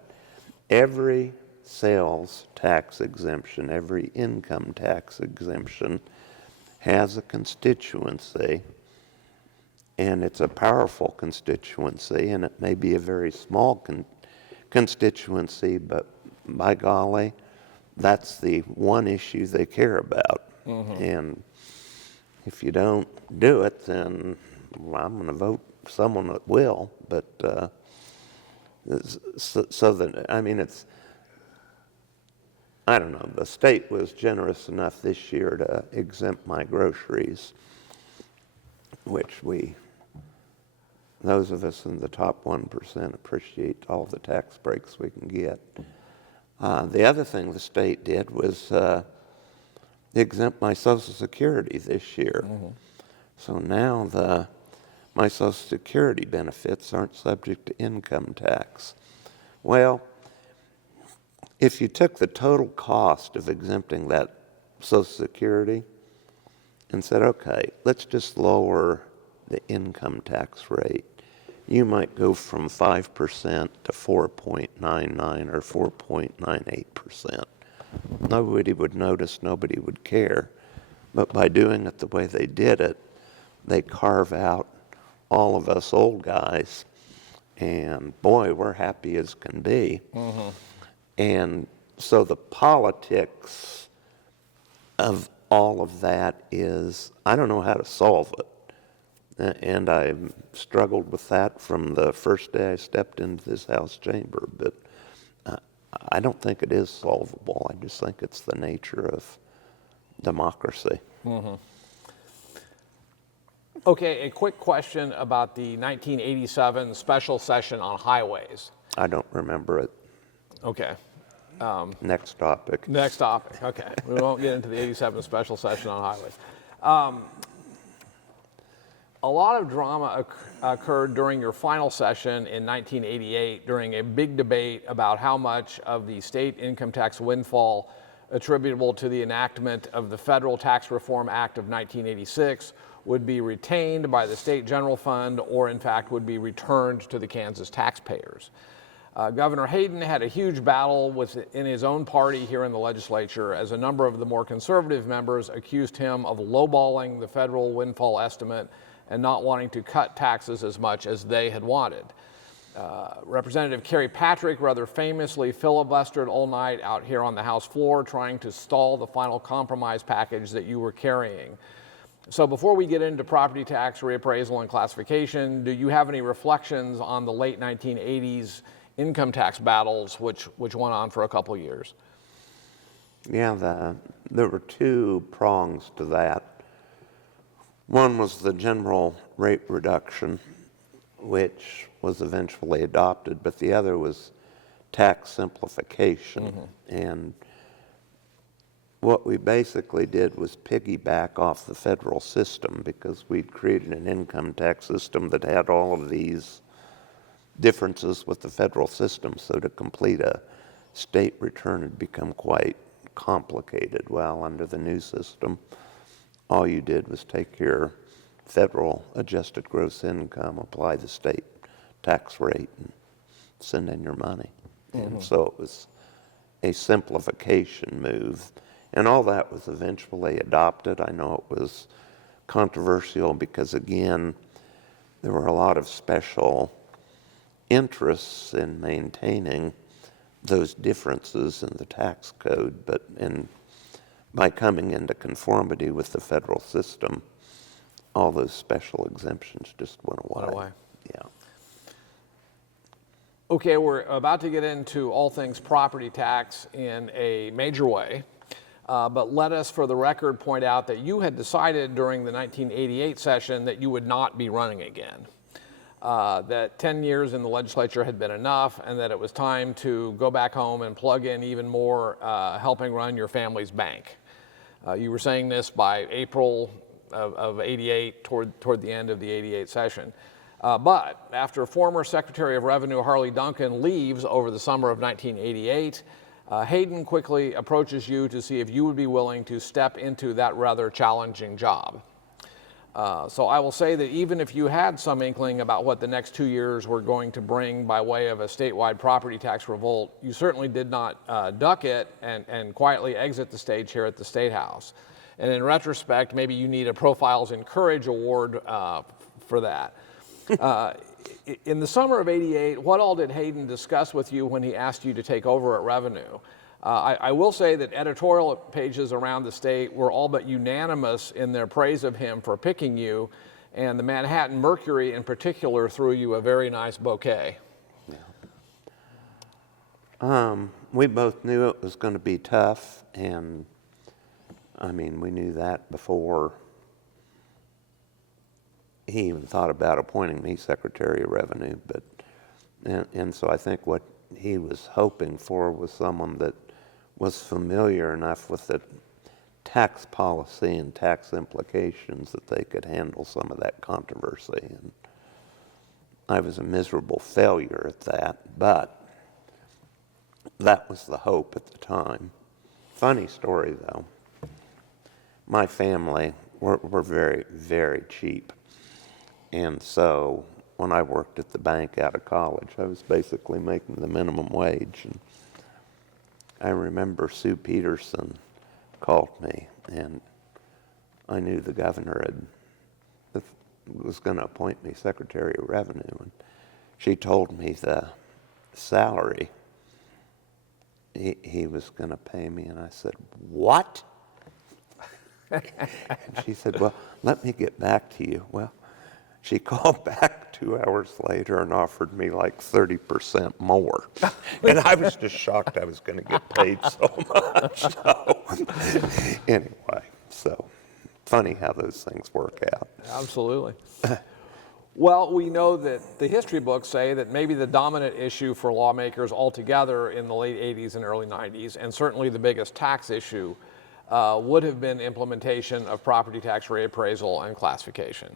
Every sales tax exemption, every income tax exemption has a constituency, and it's a powerful constituency, and it may be a very small constituency, but by golly, that's the one issue they care about. Mm-hmm. And if you don't do it, then I'm going to vote for someone that will. But I don't know, the state was generous enough this year to exempt my groceries, which those of us in the top 1% appreciate all the tax breaks we can get. The other thing the state did was exempt my Social Security this year. Mm-hmm. So now my Social Security benefits aren't subject to income tax. Well, if you took the total cost of exempting that Social Security and said, okay, let's just lower the income tax rate, you might go from 5% to 4.99 or 4.98%. Nobody would notice, nobody would care. But by doing it the way they did it, they carve out all of us old guys, and boy, we're happy as can be. Mm-hmm. And so the politics of all of that is, I don't know how to solve it. And I struggled with that from the first day I stepped into this House chamber, but I don't think it is solvable. I just think it's the nature of democracy. Mm-hmm. Okay, a quick question about the 1987 special session on highways. I don't remember it. Okay. Next topic. Next topic, okay. We won't get into the 87 special session on highways. A lot of drama occurred during your final session in 1988 during a big debate about how much of the state income tax windfall attributable to the enactment of the Federal Tax Reform Act of 1986 would be retained by the state general fund or in fact would be returned to the Kansas taxpayers. Governor Hayden had a huge battle within his own party here in the legislature, as a number of the more conservative members accused him of lowballing the federal windfall estimate and not wanting to cut taxes as much as they had wanted. Representative Kerry Patrick rather famously filibustered all night out here on the House floor, trying to stall the final compromise package that you were carrying. So before we get into property tax reappraisal and classification, do you have any reflections on the late 1980s income tax battles, which went on for a couple years? Yeah, there were two prongs to that. One was the general rate reduction, which was eventually adopted, but the other was tax simplification. And what we basically did was piggyback off the federal system, because we'd created an income tax system that had all of these differences with the federal system. So to complete a state return had become quite complicated. Well, under the new system, all you did was take your federal adjusted gross income, apply the state tax rate, and send in your money. And so it was a simplification move. And all that was eventually adopted. I know it was controversial because, again, there were a lot of special interests in maintaining those differences in the tax code, but by coming into conformity with the federal system, all those special exemptions just went away. Yeah. Okay, we're about to get into all things property tax in a major way, but let us, for the record, point out that you had decided during the 1988 session that you would not be running again. That 10 years in the legislature had been enough, and that it was time to go back home and plug in even more helping run your family's bank. You were saying this by April of 88, toward the end of the 88 session. But after former Secretary of Revenue Harley Duncan leaves over the summer of 1988, Hayden quickly approaches you to see if you would be willing to step into that rather challenging job. So I will say that even if you had some inkling about what the next 2 years were going to bring by way of a statewide property tax revolt, you certainly did not duck it and quietly exit the stage here at the State House. And in retrospect, maybe you need a Profiles in Courage award for that. In the summer of '88, what all did Hayden discuss with you when he asked you to take over at Revenue? I will say that editorial pages around the state were all but unanimous in their praise of him for picking you, and the Manhattan Mercury in particular threw you a very nice bouquet. Yeah. We both knew it was going to be tough, and I mean, we knew that before he even thought about appointing me Secretary of Revenue. But and so I think what he was hoping for was someone that was familiar enough with the tax policy and tax implications that they could handle some of that controversy. And I was a miserable failure at that, but that was the hope at the time. Funny story, though. My family, we're very, very cheap. And so when I worked at the bank out of college, I was basically making the minimum wage. And I remember Sue Peterson called me, and I knew the governor was going to appoint me Secretary of Revenue. And she told me the salary he was going to pay me, and I said, "What?" And she said, "Well, let me get back to you." Well, she called back 2 hours later and offered me like 30% more. And I was just shocked I was going to get paid so much. So, anyway, so funny how those things work out. Absolutely. Well, we know that the history books say that maybe the dominant issue for lawmakers altogether in the late 80s and early 90s, and certainly the biggest tax issue, would have been implementation of property tax reappraisal and classification.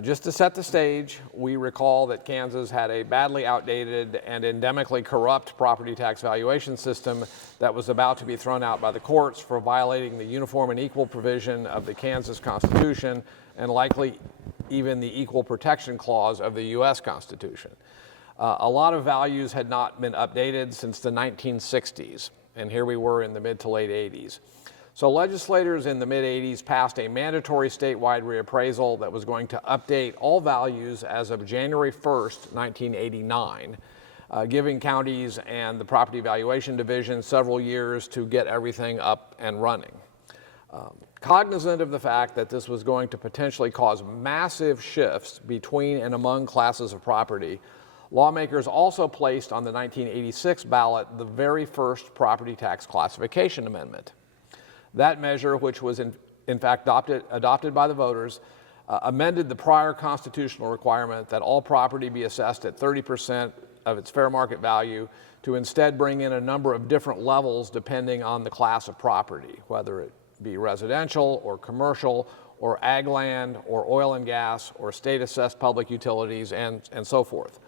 Just to set the stage, we recall that Kansas had a badly outdated and endemically corrupt property tax valuation system that was about to be thrown out by the courts for violating the uniform and equal provision of the Kansas Constitution and likely even the Equal Protection Clause of the U.S. Constitution. A lot of values had not been updated since the 1960s, and here we were in the mid to late 80s. So legislators in the mid-80s passed a mandatory statewide reappraisal that was going to update all values as of January 1st, 1989, giving counties and the Property Valuation Division several years to get everything up and running. Cognizant of the fact that this was going to potentially cause massive shifts between and among classes of property, lawmakers also placed on the 1986 ballot the very first property tax classification amendment. That measure, which was in fact adopted by the voters, amended the prior constitutional requirement that all property be assessed at 30% of its fair market value to instead bring in a number of different levels depending on the class of property, whether it be residential or commercial or ag land or oil and gas or state assessed public utilities and so forth.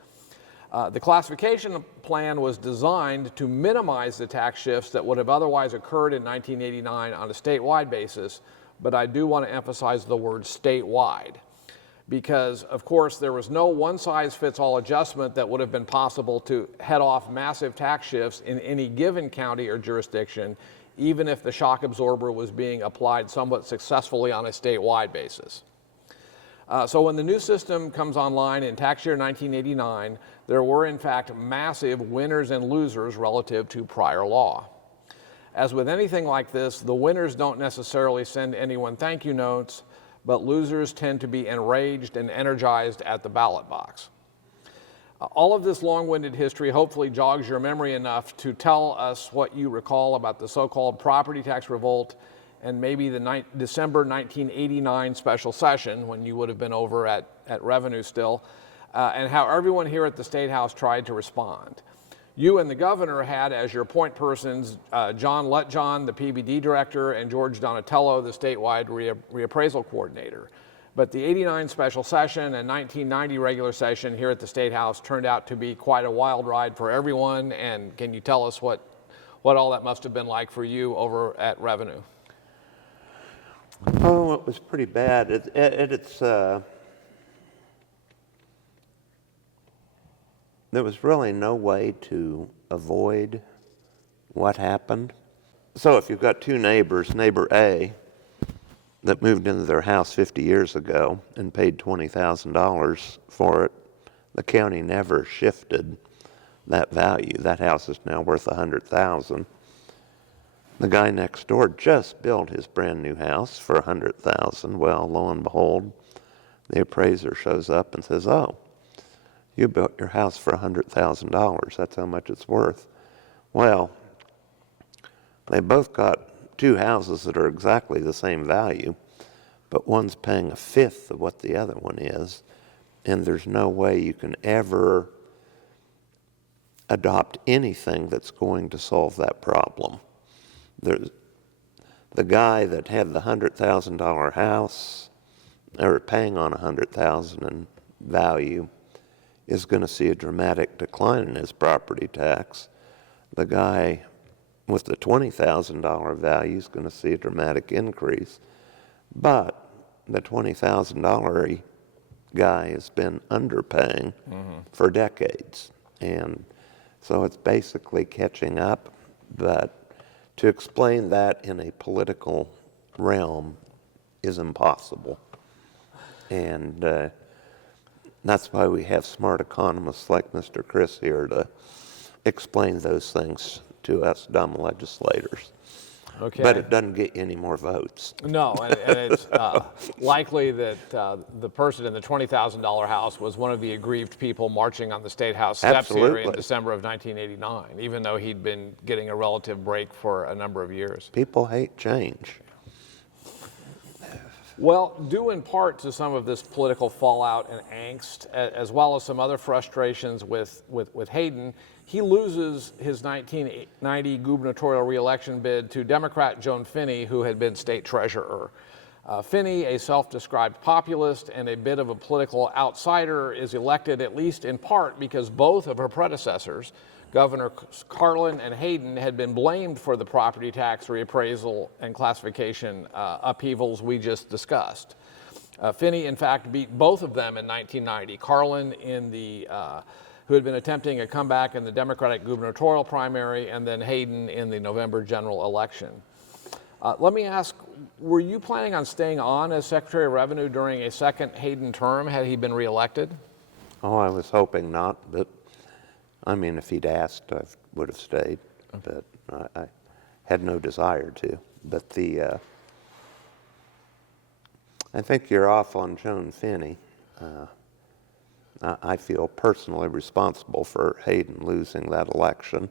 The classification plan was designed to minimize the tax shifts that would have otherwise occurred in 1989 on a statewide basis, but I do want to emphasize the word statewide, because of course there was no one-size-fits-all adjustment that would have been possible to head off massive tax shifts in any given county or jurisdiction, even if the shock absorber was being applied somewhat successfully on a statewide basis. So when the new system comes online in tax year 1989, there were in fact massive winners and losers relative to prior law. As with anything like this, the winners don't necessarily send anyone thank you notes, but losers tend to be enraged and energized at the ballot box. All of this long-winded history hopefully jogs your memory enough to tell us what you recall about the so-called property tax revolt and maybe the December 1989 special session, when you would have been over at Revenue still, and how everyone here at the State House tried to respond. You and the governor had as your point persons John Letjohn, the PBD director, and George Donatello, the statewide reappraisal coordinator. But the 89 special session and 1990 regular session here at the State House turned out to be quite a wild ride for everyone. And can you tell us what all that must have been like for you over at Revenue? Oh, it was pretty bad. There was really no way to avoid what happened. So if you've got two neighbors, neighbor A that moved into their house 50 years ago and paid $20,000 for it, the county never shifted that value. That house is now worth $100,000. The guy next door just built his brand new house for $100,000. Well, lo and behold, the appraiser shows up and says, "Oh, you built your house for $100,000. That's how much it's worth." Well, they both got two houses that are exactly the same value, but one's paying a fifth of what the other one is, and there's no way you can ever adopt anything that's going to solve that problem. The guy that had the $100,000 house, or paying on $100,000 in value, is going to see a dramatic decline in his property tax. The guy with the $20,000 value is going to see a dramatic increase. But the $20,000 guy has been underpaying for decades. And so it's basically catching up. But to explain that in a political realm is impossible. And that's why we have smart economists like Mr. Chris here to explain those things to us dumb legislators. Okay. But it doesn't get you any more votes. No, and it's likely that the person in the $20,000 house was one of the aggrieved people marching on the State House steps here in December of 1989, even though he'd been getting a relative break for a number of years. People hate change. Well, due in part to some of this political fallout and angst, as well as some other frustrations with Hayden, he loses his 1990 gubernatorial reelection bid to Democrat Joan Finney, who had been state treasurer. Finney, a self-described populist and a bit of a political outsider, is elected at least in part because both of her predecessors, Governor Carlin and Hayden, had been blamed for the property tax reappraisal and classification upheavals we just discussed. Finney, in fact, beat both of them in 1990. Carlin in the who had been attempting a comeback in the Democratic gubernatorial primary, and then Hayden in the November general election. Let me ask, were you planning on staying on as Secretary of Revenue during a second Hayden term had he been reelected? Oh, I was hoping not, but I mean, if he'd asked, I would have stayed, but I had no desire to. But I think you're off on Joan Finney. I feel personally responsible for Hayden losing that election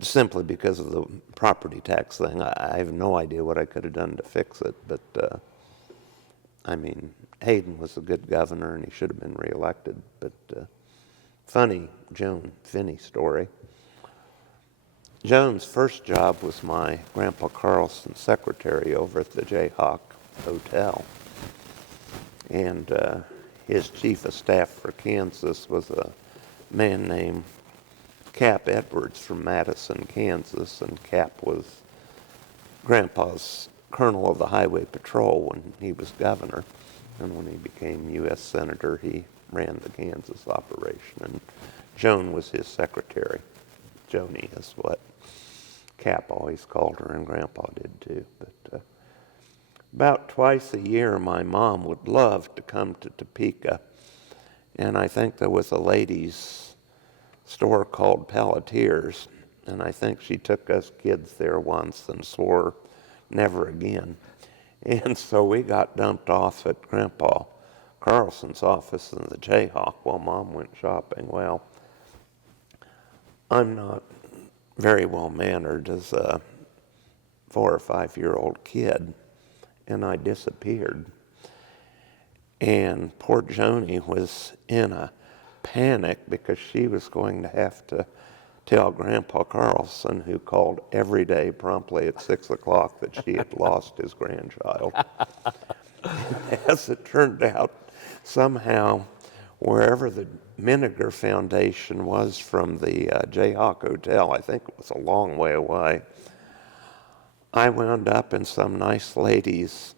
simply because of the property tax thing. I have no idea what I could have done to fix it, but I mean, Hayden was a good governor and he should have been reelected. But funny Joan Finney story. Joan's first job was my Grandpa Carlson's secretary over at the Jayhawk Hotel. And his chief of staff for Kansas was a man named Cap Edwards from Madison, Kansas. And Cap was Grandpa's colonel of the Highway Patrol when he was governor. And when he became U.S. Senator, he ran the Kansas operation. And Joan was his secretary. Joni is what Cap always called her, and Grandpa did too. But about twice a year, my mom would love to come to Topeka. And I think there was a ladies' store called Pelletiers. And I think she took us kids there once and swore never again. And so we got dumped off at Grandpa Carlson's office in the Jayhawk while Mom went shopping. Well, I'm not very well mannered as a 4 or 5 year old kid, and I disappeared. And poor Joni was in a panic because she was going to have to tell Grandpa Carlson, who called every day promptly at 6 o'clock, that she had lost his grandchild. As it turned out, somehow, wherever the Miniger Foundation was from the Jayhawk Hotel, I think it was a long way away, I wound up in some nice lady's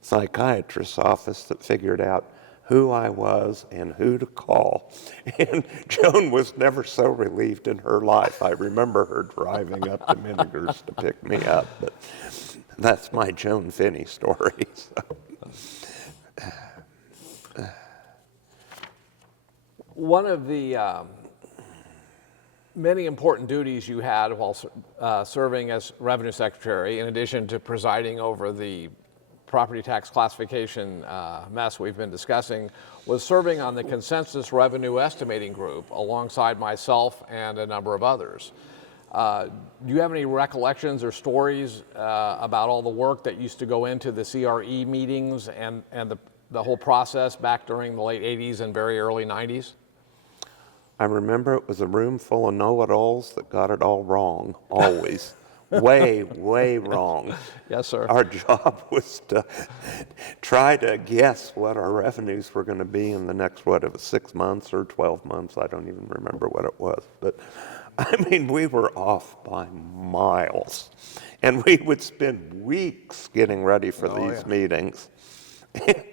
psychiatrist's office that figured out who I was and who to call. And Joan was never so relieved in her life. I remember her driving up to Miniger's to pick me up, but that's my Joan Finney story. So. One of the many important duties you had while serving as Revenue Secretary, in addition to presiding over the property tax classification mess we've been discussing, was serving on the Consensus Revenue Estimating Group alongside myself and a number of others. Do you have any recollections or stories about all the work that used to go into the CRE meetings and the whole process back during the late 80s and very early 90s? I remember it was a room full of know-it-alls that got it all wrong, always. Way, way wrong. Yes, sir. Our job was to try to guess what our revenues were going to be in the next, 6 months or 12 months. I don't even remember what it was. But, I mean, we were off by miles. And we would spend weeks getting ready for these meetings. And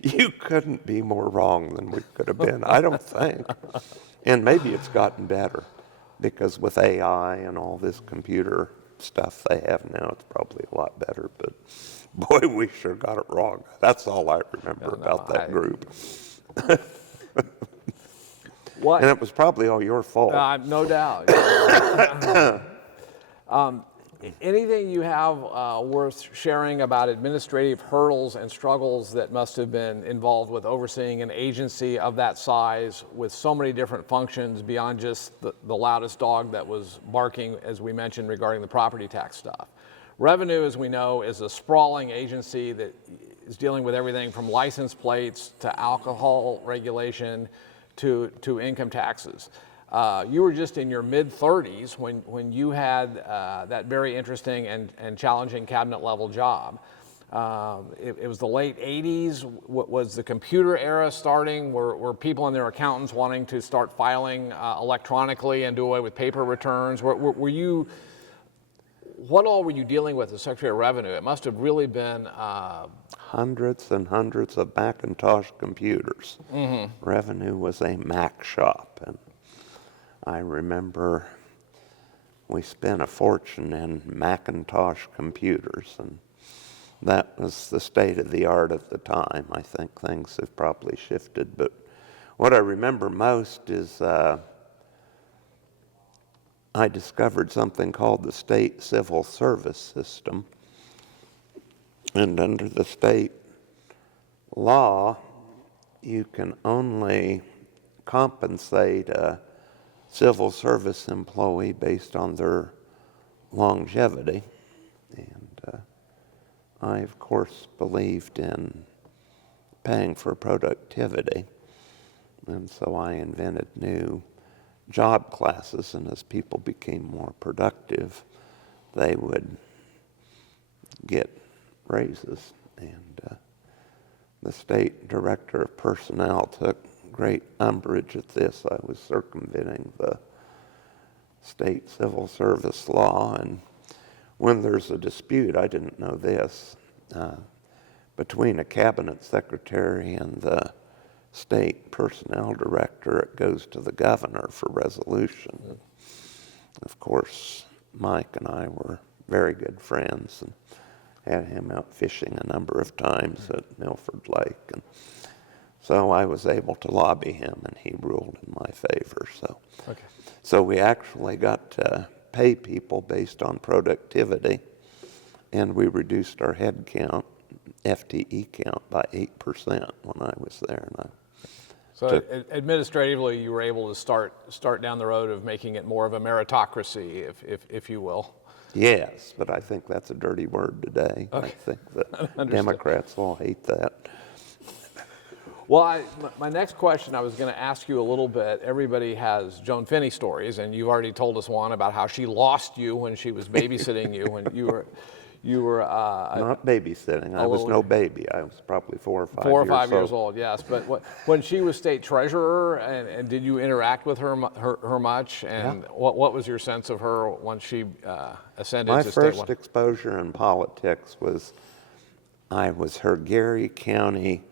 you couldn't be more wrong than we could have been, I don't think. And maybe it's gotten better, because with AI and all this computer stuff they have now, it's probably a lot better. But boy, we sure got it wrong. That's all I remember about that group. What? And it was probably all your fault. No doubt. Anything you have worth sharing about administrative hurdles and struggles that must have been involved with overseeing an agency of that size with so many different functions beyond just the loudest dog that was barking, as we mentioned, regarding the property tax stuff? Revenue, as we know, is a sprawling agency that is dealing with everything from license plates to alcohol regulation to income taxes. You were just in your mid-30s when you had that very interesting and challenging cabinet level job. It was the late 80s. Was the computer era starting? Were people and their accountants wanting to start filing electronically and do away with paper returns? Were you what all were you dealing with as Secretary of Revenue? It must have really been Hundreds and hundreds of Macintosh computers. Revenue was a Mac shop, and I remember we spent a fortune in Macintosh computers, and that was the state of the art at the time. I think things have probably shifted, but what I remember most is I discovered something called the state civil service system. And under the state law, you can only compensate a civil service employee based on their longevity. And I, of course, believed in paying for productivity. And so I invented new job classes, and as people became more productive, they would get raises. And the state director of personnel took great umbrage at this. I was circumventing the state civil service law, and when there's a dispute, I didn't know this, between a cabinet secretary and the state personnel director, it goes to the governor for resolution. Of course, Mike and I were very good friends and had him out fishing a number of times at Milford Lake. And so I was able to lobby him, and he ruled in my favor. So we actually got to pay people based on productivity, and we reduced our head count, FTE count, by 8% when I was there. And so administratively, you were able to start down the road of making it more of a meritocracy, if you will. Yes, but I think that's a dirty word today. Okay. I think that Democrats all hate that. Well, my next question, I was going to ask you a little bit. Everybody has Joan Finney stories, and you already told us one about how she lost you when she was babysitting you when you were not babysitting. I was no baby. I was probably 4 or 5 years old. 4 or 5 years old, yes. But when she was state treasurer, and did you interact with her much? And Yeah. what was your sense of her once she ascended My to first statewide? exposure in politics was I was her Geary County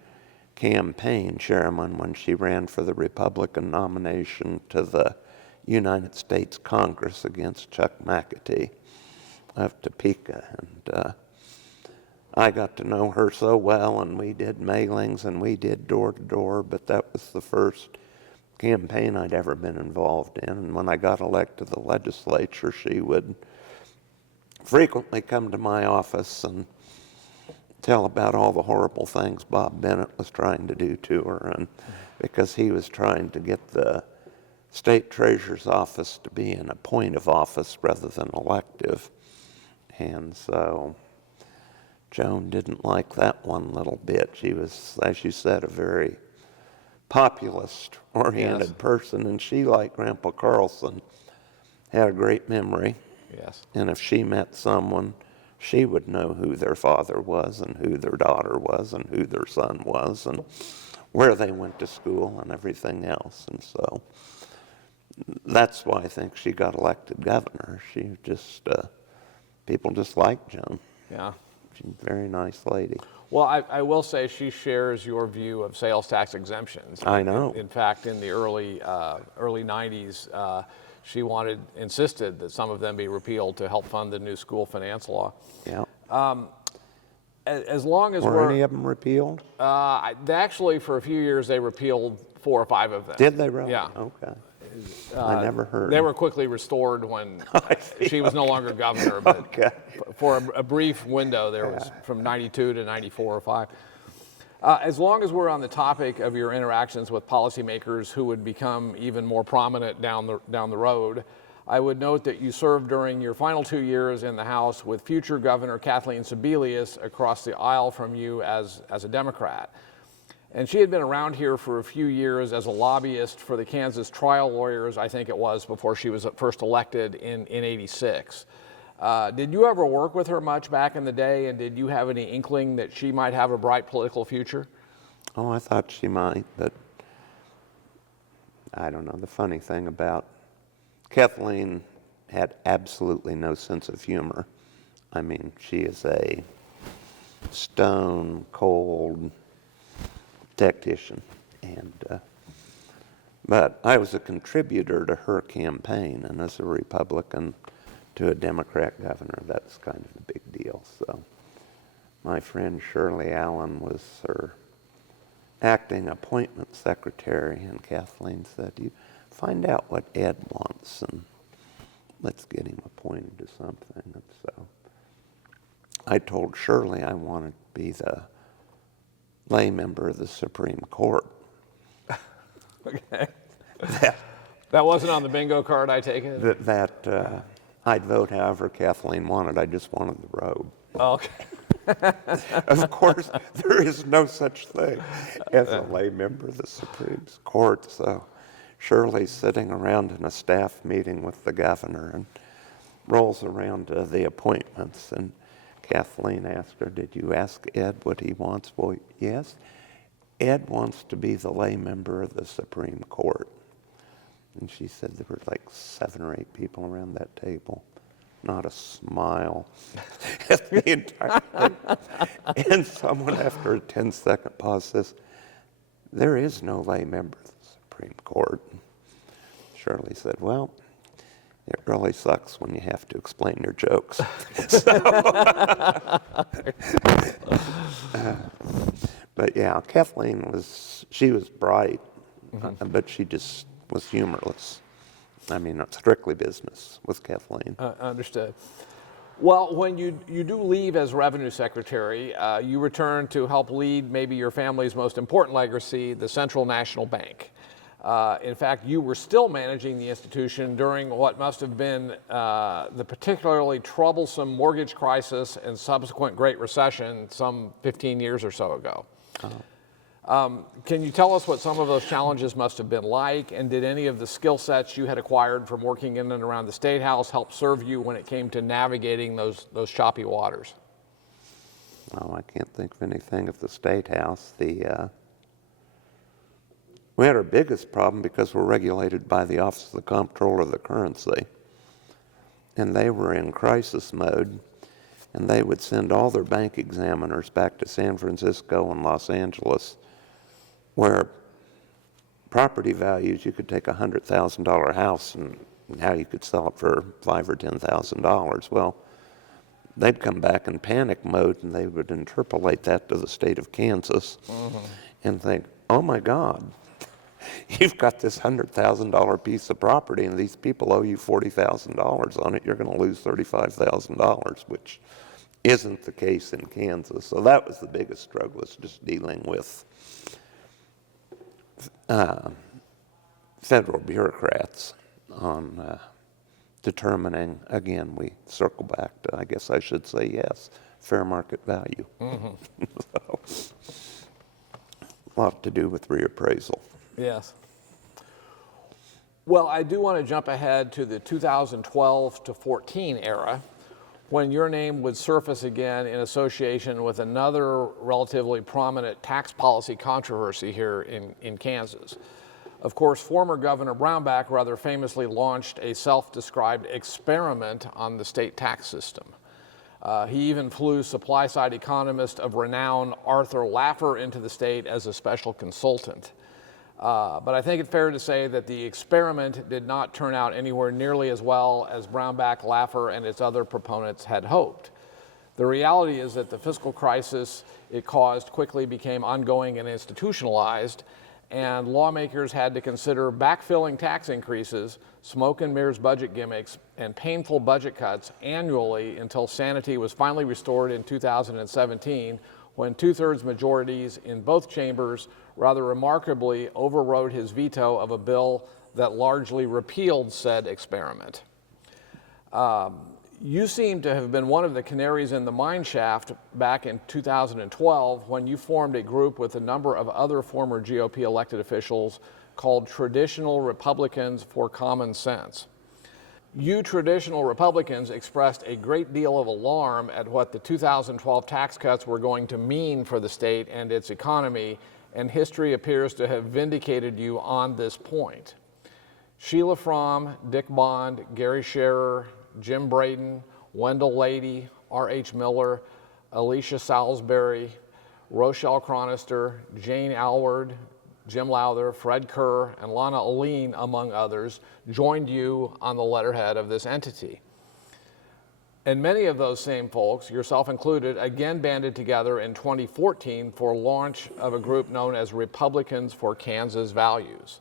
campaign chairman when she ran for the Republican nomination to the United States Congress against Chuck McAtee of Topeka. And I got to know her so well, and we did mailings and we did door-to-door, but that was the first campaign I'd ever been involved in. And when I got elected to the legislature, she would frequently come to my office and tell about all the horrible things Bob Bennett was trying to do to her, and because he was trying to get the state treasurer's office to be an appointive office rather than elective. And so Joan didn't like that one little bit. She was, as you said, a very populist-oriented person, and she, like Grandpa Carlson, had a great memory. Yes. And if she met someone, she would know who their father was and who their daughter was and who their son was and where they went to school and everything else. And so that's why I think she got elected governor. She just, people just liked Joan. Yeah. She's a very nice lady. Well, I will say she shares your view of sales tax exemptions. I know. In fact, in the early 90s, she insisted that some of them be repealed to help fund the new school finance law. Yeah. As long as Were any of them repealed? actually, for a few years, they repealed 4 or 5 of them. Did they really? Yeah. Okay. I never heard. They were quickly restored when she was no longer governor. But Okay. for a brief window, there was from 92 to 94 or 5. As long as we're on the topic of your interactions with policymakers who would become even more prominent down the road, I would note that you served during your final 2 years in the House with future Governor Kathleen Sebelius across the aisle from you as a Democrat. And she had been around here for a few years as a lobbyist for the Kansas trial lawyers, I think it was, before she was first elected in '86. Did you ever work with her much back in the day, and did you have any inkling that she might have a bright political future? Oh, I thought she might, but I don't know. The funny thing about Kathleen had absolutely no sense of humor. I mean, she is a stone cold tactician, and but I was a contributor to her campaign, and as a Republican to a Democrat governor, that's kind of a big deal. So my friend Shirley Allen was her acting appointment secretary, and Kathleen said, "You find out what Ed wants, and let's get him appointed to something." And so I told Shirley I wanted to be the lay member of the Supreme Court. Okay. That wasn't on the bingo card, I take it? That I'd vote however Kathleen wanted. I just wanted the robe. Oh, okay. Of course, there is no such thing as a lay member of the Supreme Court. So Shirley's sitting around in a staff meeting with the governor and rolls around to the appointments. And Kathleen asked her, "Did you ask Ed what he wants?" "Well, yes. Ed wants to be the lay member of the Supreme Court." And she said there were like 7 or 8 people around that table. Not a smile at the entire thing. And someone, after a 10-second pause, says, "There is no lay member of the Supreme Court." Shirley said, "Well, it really sucks when you have to explain your jokes." But yeah, Kathleen she was bright, but she just was humorless. I mean, not strictly business with Kathleen. Understood. Well, when you do leave as Revenue Secretary, you return to help lead maybe your family's most important legacy, the Central National Bank. In fact, you were still managing the institution during what must have been the particularly troublesome mortgage crisis and subsequent Great Recession some 15 years or so ago. Can you tell us what some of those challenges must have been like, and did any of the skill sets you had acquired from working in and around the State House help serve you when it came to navigating those choppy waters? Oh, I can't think of anything at the State House. We had our biggest problem because we're regulated by the Office of the Comptroller of the Currency, and they were in crisis mode, and they would send all their bank examiners back to San Francisco and Los Angeles, where property values, you could take a $100,000 house and now you could sell it for $5,000 or $10,000. Well, they'd come back in panic mode, and they would interpolate that to the state of Kansas and think, "Oh my God, you've got this $100,000 piece of property and these people owe you $40,000 on it. You're going to lose $35,000, which isn't the case in Kansas." So that was the biggest struggle, is just dealing with federal bureaucrats on determining, again, we circle back to, I guess I should say, yes, fair market value. So, a lot to do with reappraisal. Yes. Well, I do want to jump ahead to the 2012 to 14 era, when your name would surface again in association with another relatively prominent tax policy controversy here in Kansas. Of course, former Governor Brownback rather famously launched a self-described experiment on the state tax system. He even flew supply-side economist of renown Arthur Laffer into the state as a special consultant. But I think it's fair to say that the experiment did not turn out anywhere nearly as well as Brownback, Laffer, and its other proponents had hoped. The reality is that the fiscal crisis it caused quickly became ongoing and institutionalized, and lawmakers had to consider backfilling tax increases, smoke and mirrors budget gimmicks, and painful budget cuts annually until sanity was finally restored in 2017, when 2/3 majorities in both chambers rather remarkably overrode his veto of a bill that largely repealed said experiment. You seem to have been one of the canaries in the mine shaft back in 2012 when you formed a group with a number of other former GOP elected officials called Traditional Republicans for Common Sense. You traditional Republicans expressed a great deal of alarm at what the 2012 tax cuts were going to mean for the state and its economy, and history appears to have vindicated you on this point. Sheila Fromm, Dick Bond, Gary Scherer, Jim Braden, Wendell Lady, R.H. Miller, Alicia Salisbury, Rochelle Chronister, Jane Alward, Jim Lowther, Fred Kerr, and Lana Oline, among others, joined you on the letterhead of this entity. And many of those same folks, yourself included, again banded together in 2014 for launch of a group known as Republicans for Kansas Values.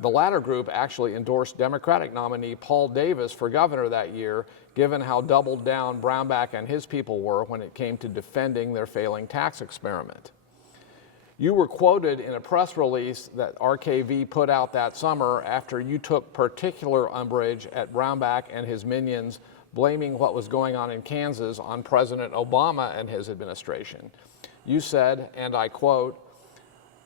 The latter group actually endorsed Democratic nominee Paul Davis for governor that year, given how doubled down Brownback and his people were when it came to defending their failing tax experiment. You were quoted in a press release that RKV put out that summer after you took particular umbrage at Brownback and his minions blaming what was going on in Kansas on President Obama and his administration. You said, and I quote,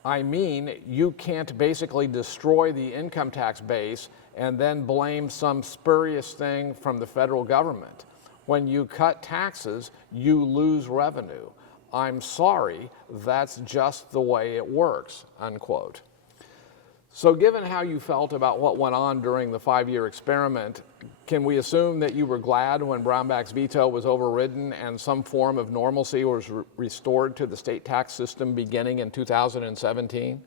"I mean, you can't basically destroy the income tax base and then blame some spurious thing from the federal government. When you cut taxes, you lose revenue. I'm sorry, that's just the way it works," unquote. So given how you felt about what went on during the 5-year experiment, can we assume that you were glad when Brownback's veto was overridden and some form of normalcy was restored to the state tax system beginning in 2017?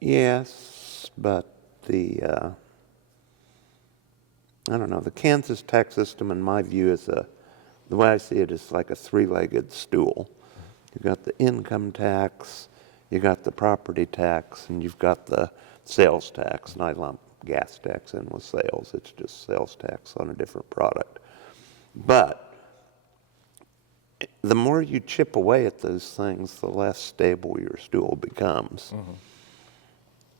Yes, but I don't know, the Kansas tax system, in my view, the way I see it, is like a three-legged stool. You've got the income tax, you got the property tax, and you've got the sales tax. And I lump gas tax in with sales. It's just sales tax on a different product. But the more you chip away at those things, the less stable your stool becomes. Mm-hmm.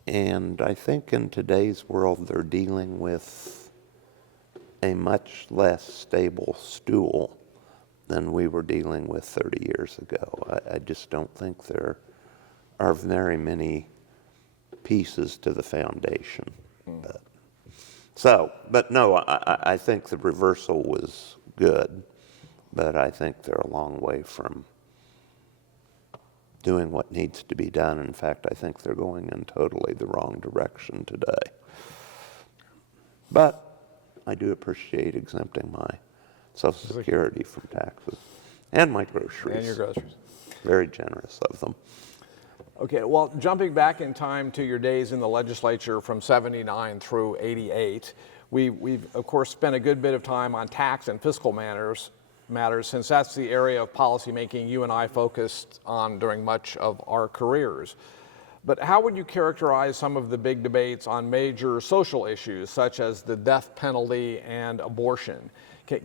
And I think in today's world, they're dealing with a much less stable stool than we were dealing with 30 years ago. I just don't think there are very many pieces to the foundation. But no, I think the reversal was good, but I think they're a long way from doing what needs to be done. In fact, I think they're going in totally the wrong direction today. But I do appreciate exempting my Social Security from taxes and my groceries. And your groceries. Very generous of them. Okay, well, jumping back in time to your days in the legislature from 79 through 88, we've of course spent a good bit of time on tax and fiscal matters, since that's the area of policymaking you and I focused on during much of our careers. But how would you characterize some of the big debates on major social issues, such as the death penalty and abortion?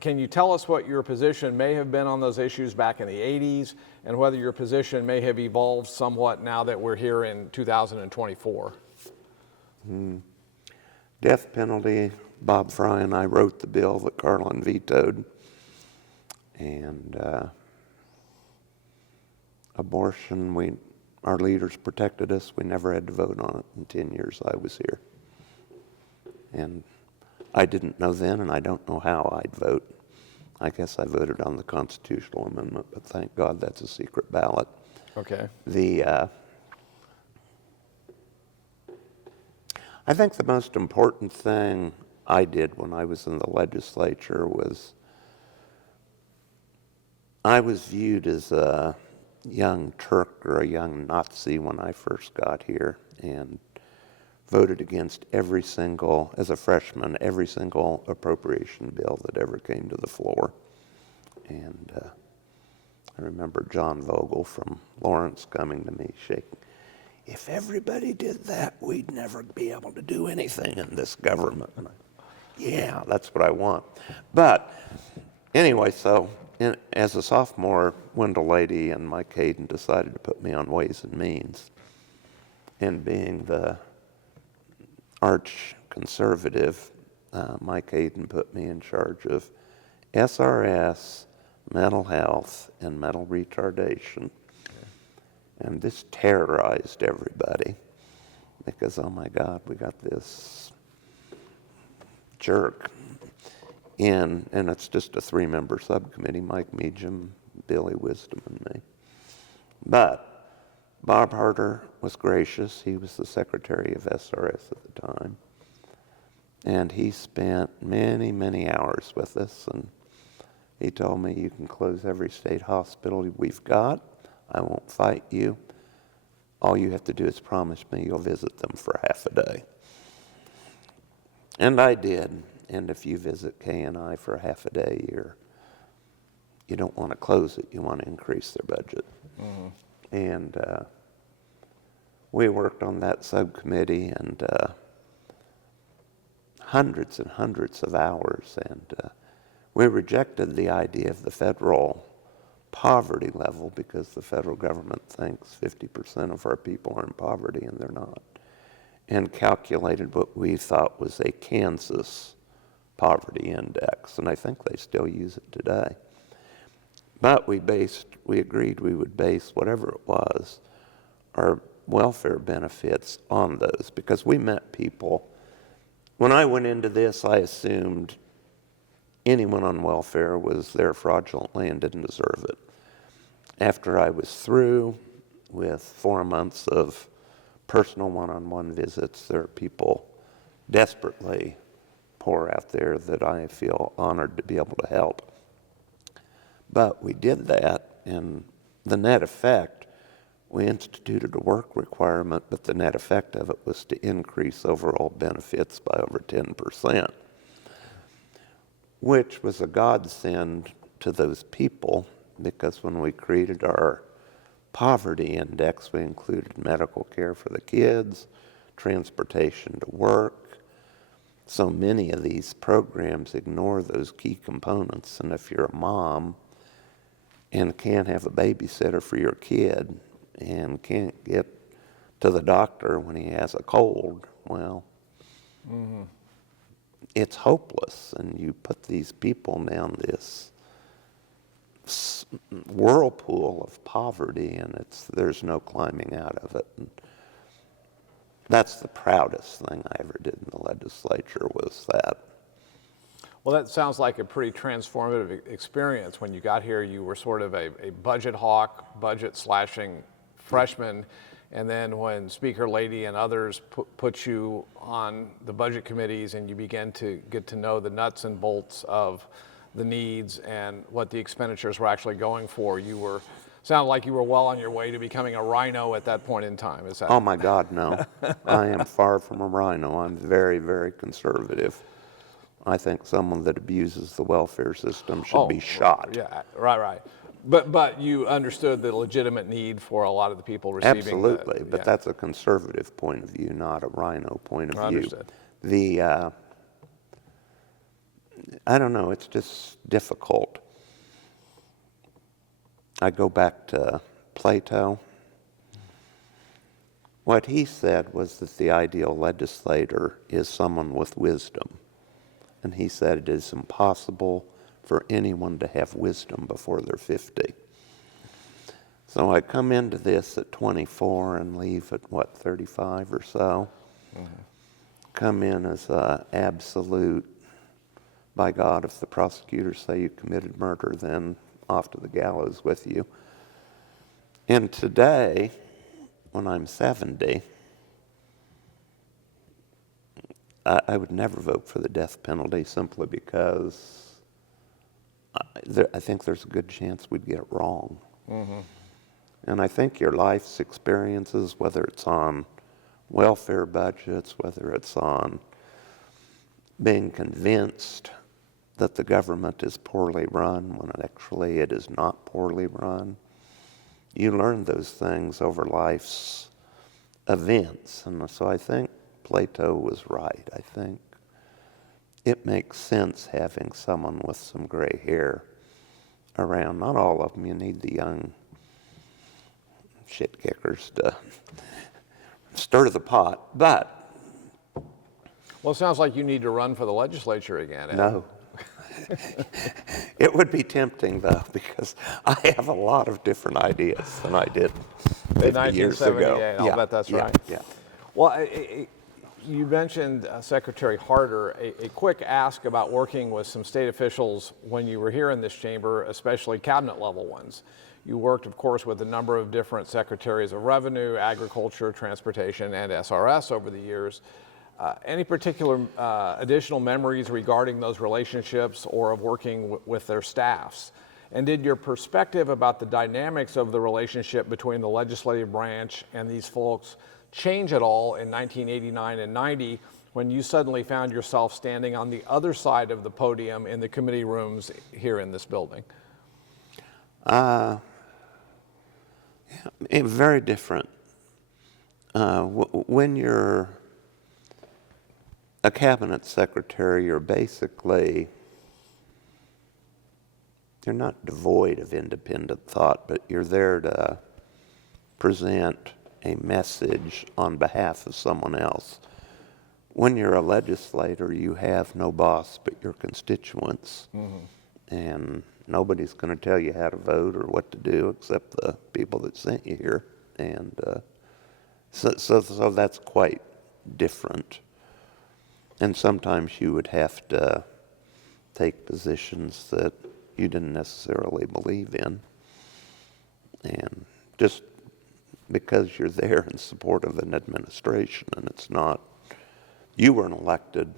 Can you tell us what your position may have been on those issues back in the 80s, and whether your position may have evolved somewhat now that we're here in 2024? Death penalty, Bob Fry and I wrote the bill that Carlin vetoed. And abortion, our leaders protected us. We never had to vote on it in 10 years I was here. And I didn't know then, and I don't know how I'd vote. I guess I voted on the constitutional amendment, but thank God that's a secret ballot. Okay. I think the most important thing I did when I was in the legislature was I was viewed as a young Turk or a young Nazi when I first got here, and voted against as a freshman, every single appropriation bill that ever came to the floor. And I remember John Vogel from Lawrence coming to me shaking, "If everybody did that, we'd never be able to do anything in this government." And yeah, that's what I want. But anyway, so as a sophomore, Wendell Lady and Mike Hayden decided to put me on Ways and Means. And being the arch conservative, Mike Hayden put me in charge of SRS, mental health, and mental retardation. Okay. And this terrorized everybody because, oh my God, we got this jerk in, and it's just a 3-member subcommittee, Mike Meacham, Billy Wisdom, and me. But Bob Harder was gracious. He was the secretary of SRS at the time. And he spent many, many hours with us. And He told me, you can close every state hospital we've got. I won't fight you. All you have to do is promise me you'll visit them for half a day. And I did. And if you visit K&I for half a day, you don't want to close it. You want to increase their budget. Mm-hmm. And we worked on that subcommittee and hundreds and hundreds of hours. And we rejected the idea of the federal poverty level because the federal government thinks 50% of our people are in poverty, and they're not. And calculated what we thought was a Kansas poverty index, and I think they still use it today. But we agreed we would base whatever it was, our welfare benefits on those, because we met people. When I went into this, I assumed anyone on welfare was there fraudulently and didn't deserve it. After I was through with 4 months of personal one-on-one visits, there are people desperately poor out there that I feel honored to be able to help. But we did that, and the net effect, we instituted a work requirement, but the net effect of it was to increase overall benefits by over 10%, which was a godsend to those people, because when we created our poverty index, we included medical care for the kids, transportation to work. So many of these programs ignore those key components, and if you're a mom and can't have a babysitter for your kid and can't get to the doctor when he has a cold, well, it's hopeless. And you put these people down this whirlpool of poverty, and there's no climbing out of it. And that's the proudest thing I ever did in the legislature, was that. Well, that sounds like a pretty transformative experience. When you got here, you were sort of a budget hawk, budget slashing freshman. And then when Speaker Lady and others put you on the budget committees and you began to get to know the nuts and bolts of the needs and what the expenditures were actually going for, sounded like you were well on your way to becoming a rhino at that point in time. Is that? Oh my God, no. I am far from a rhino. I'm very, very conservative. I think someone that abuses the welfare system should be shot. Yeah, right. But you understood the legitimate need for a lot of the people receiving. Absolutely, but that's a conservative point of view, not a rhino point of view. Understood. I don't know, it's just difficult. I go back to Plato. What he said was that the ideal legislator is someone with wisdom. And he said it is impossible for anyone to have wisdom before they're 50. So I come into this at 24 and leave at, 35 or so? Mm-hmm. Come in as an absolute, by God, if the prosecutors say you committed murder, then off to the gallows with you. And today, when I'm 70, I would never vote for the death penalty, simply because I think there's a good chance we'd get it wrong. Mm-hmm. And I think your life's experiences, whether it's on welfare budgets, whether it's on being convinced that the government is poorly run when actually it is not poorly run, you learn those things over life's events. And so I think Plato was right. I think it makes sense having someone with some gray hair around. Not all of them. You need the young shit kickers to stir the pot. But well, it sounds like you need to run for the legislature again. No. It would be tempting, though, because I have a lot of different ideas than I did 50 years ago. I'll bet that's right. Yeah. Well, you mentioned Secretary Harder. A quick ask about working with some state officials when you were here in this chamber, especially cabinet level ones. You worked, of course, with a number of different secretaries of revenue, agriculture, transportation, and SRS over the years. Any particular additional memories regarding those relationships or of working with their staffs? And did your perspective about the dynamics of the relationship between the legislative branch and these folks change at all in 1989 and 90 when you suddenly found yourself standing on the other side of the podium in the committee rooms here in this building? Very different. When you're a cabinet secretary, you're not devoid of independent thought, but you're there to present a message on behalf of someone else. When you're a legislator, you have no boss but your constituents, and nobody's going to tell you how to vote or what to do except the people that sent you here, and so that's quite different. And sometimes you would have to take positions that you didn't necessarily believe in. And just because you're there in support of an administration and it's not, you weren't elected,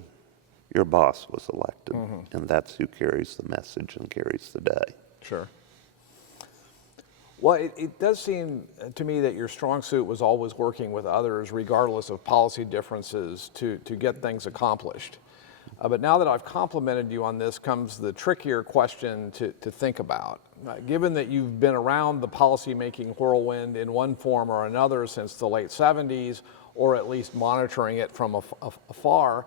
your boss was elected. And that's who carries the message and carries the day. Sure. Well, it does seem to me that your strong suit was always working with others, regardless of policy differences, to get things accomplished. But now that I've complimented you on this comes the trickier question to think about. Given that you've been around the policymaking whirlwind in one form or another since the late 70s, or at least monitoring it from afar,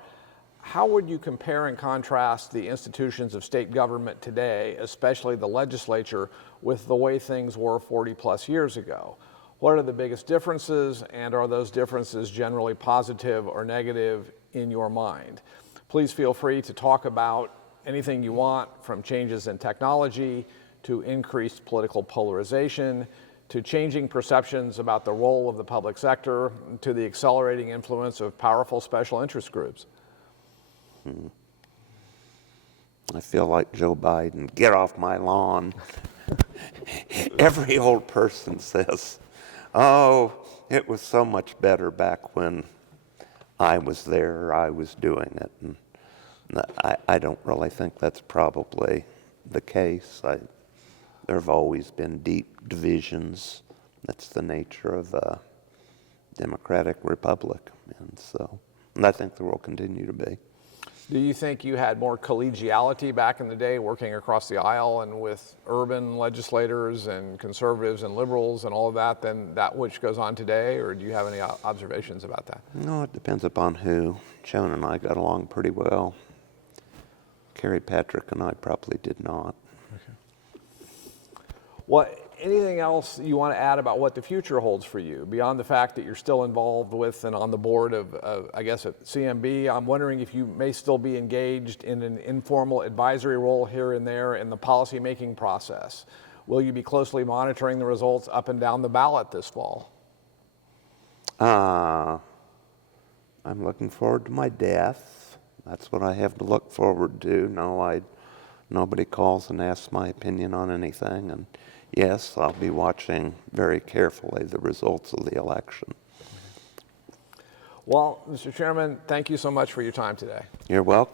how would you compare and contrast the institutions of state government today, especially the legislature, with the way things were 40 plus years ago? What are the biggest differences, and are those differences generally positive or negative in your mind? Please feel free to talk about anything you want, from changes in technology to increased political polarization, to changing perceptions about the role of the public sector, to the accelerating influence of powerful special interest groups. I feel like Joe Biden, get off my lawn. Every old person says, oh, it was so much better back when I was there, or I was doing it. And I don't really think that's probably the case. There have always been deep divisions. That's the nature of a democratic republic. And I think there will continue to be. Do you think you had more collegiality back in the day, working across the aisle and with urban legislators and conservatives and liberals and all of that, than that which goes on today? Or do you have any observations about that? No, it depends upon who. Joan and I got along pretty well. Carrie Patrick and I probably did not. Well, anything else you want to add about what the future holds for you, beyond the fact that you're still involved with and on the board of I guess, at CMB? I'm wondering if you may still be engaged in an informal advisory role here and there in the policymaking process. Will you be closely monitoring the results up and down the ballot this fall? I'm looking forward to my death. That's what I have to look forward to. No, nobody calls and asks my opinion on anything. And yes, I'll be watching very carefully the results of the election. Well, Mr. Chairman, thank you so much for your time today. You're welcome.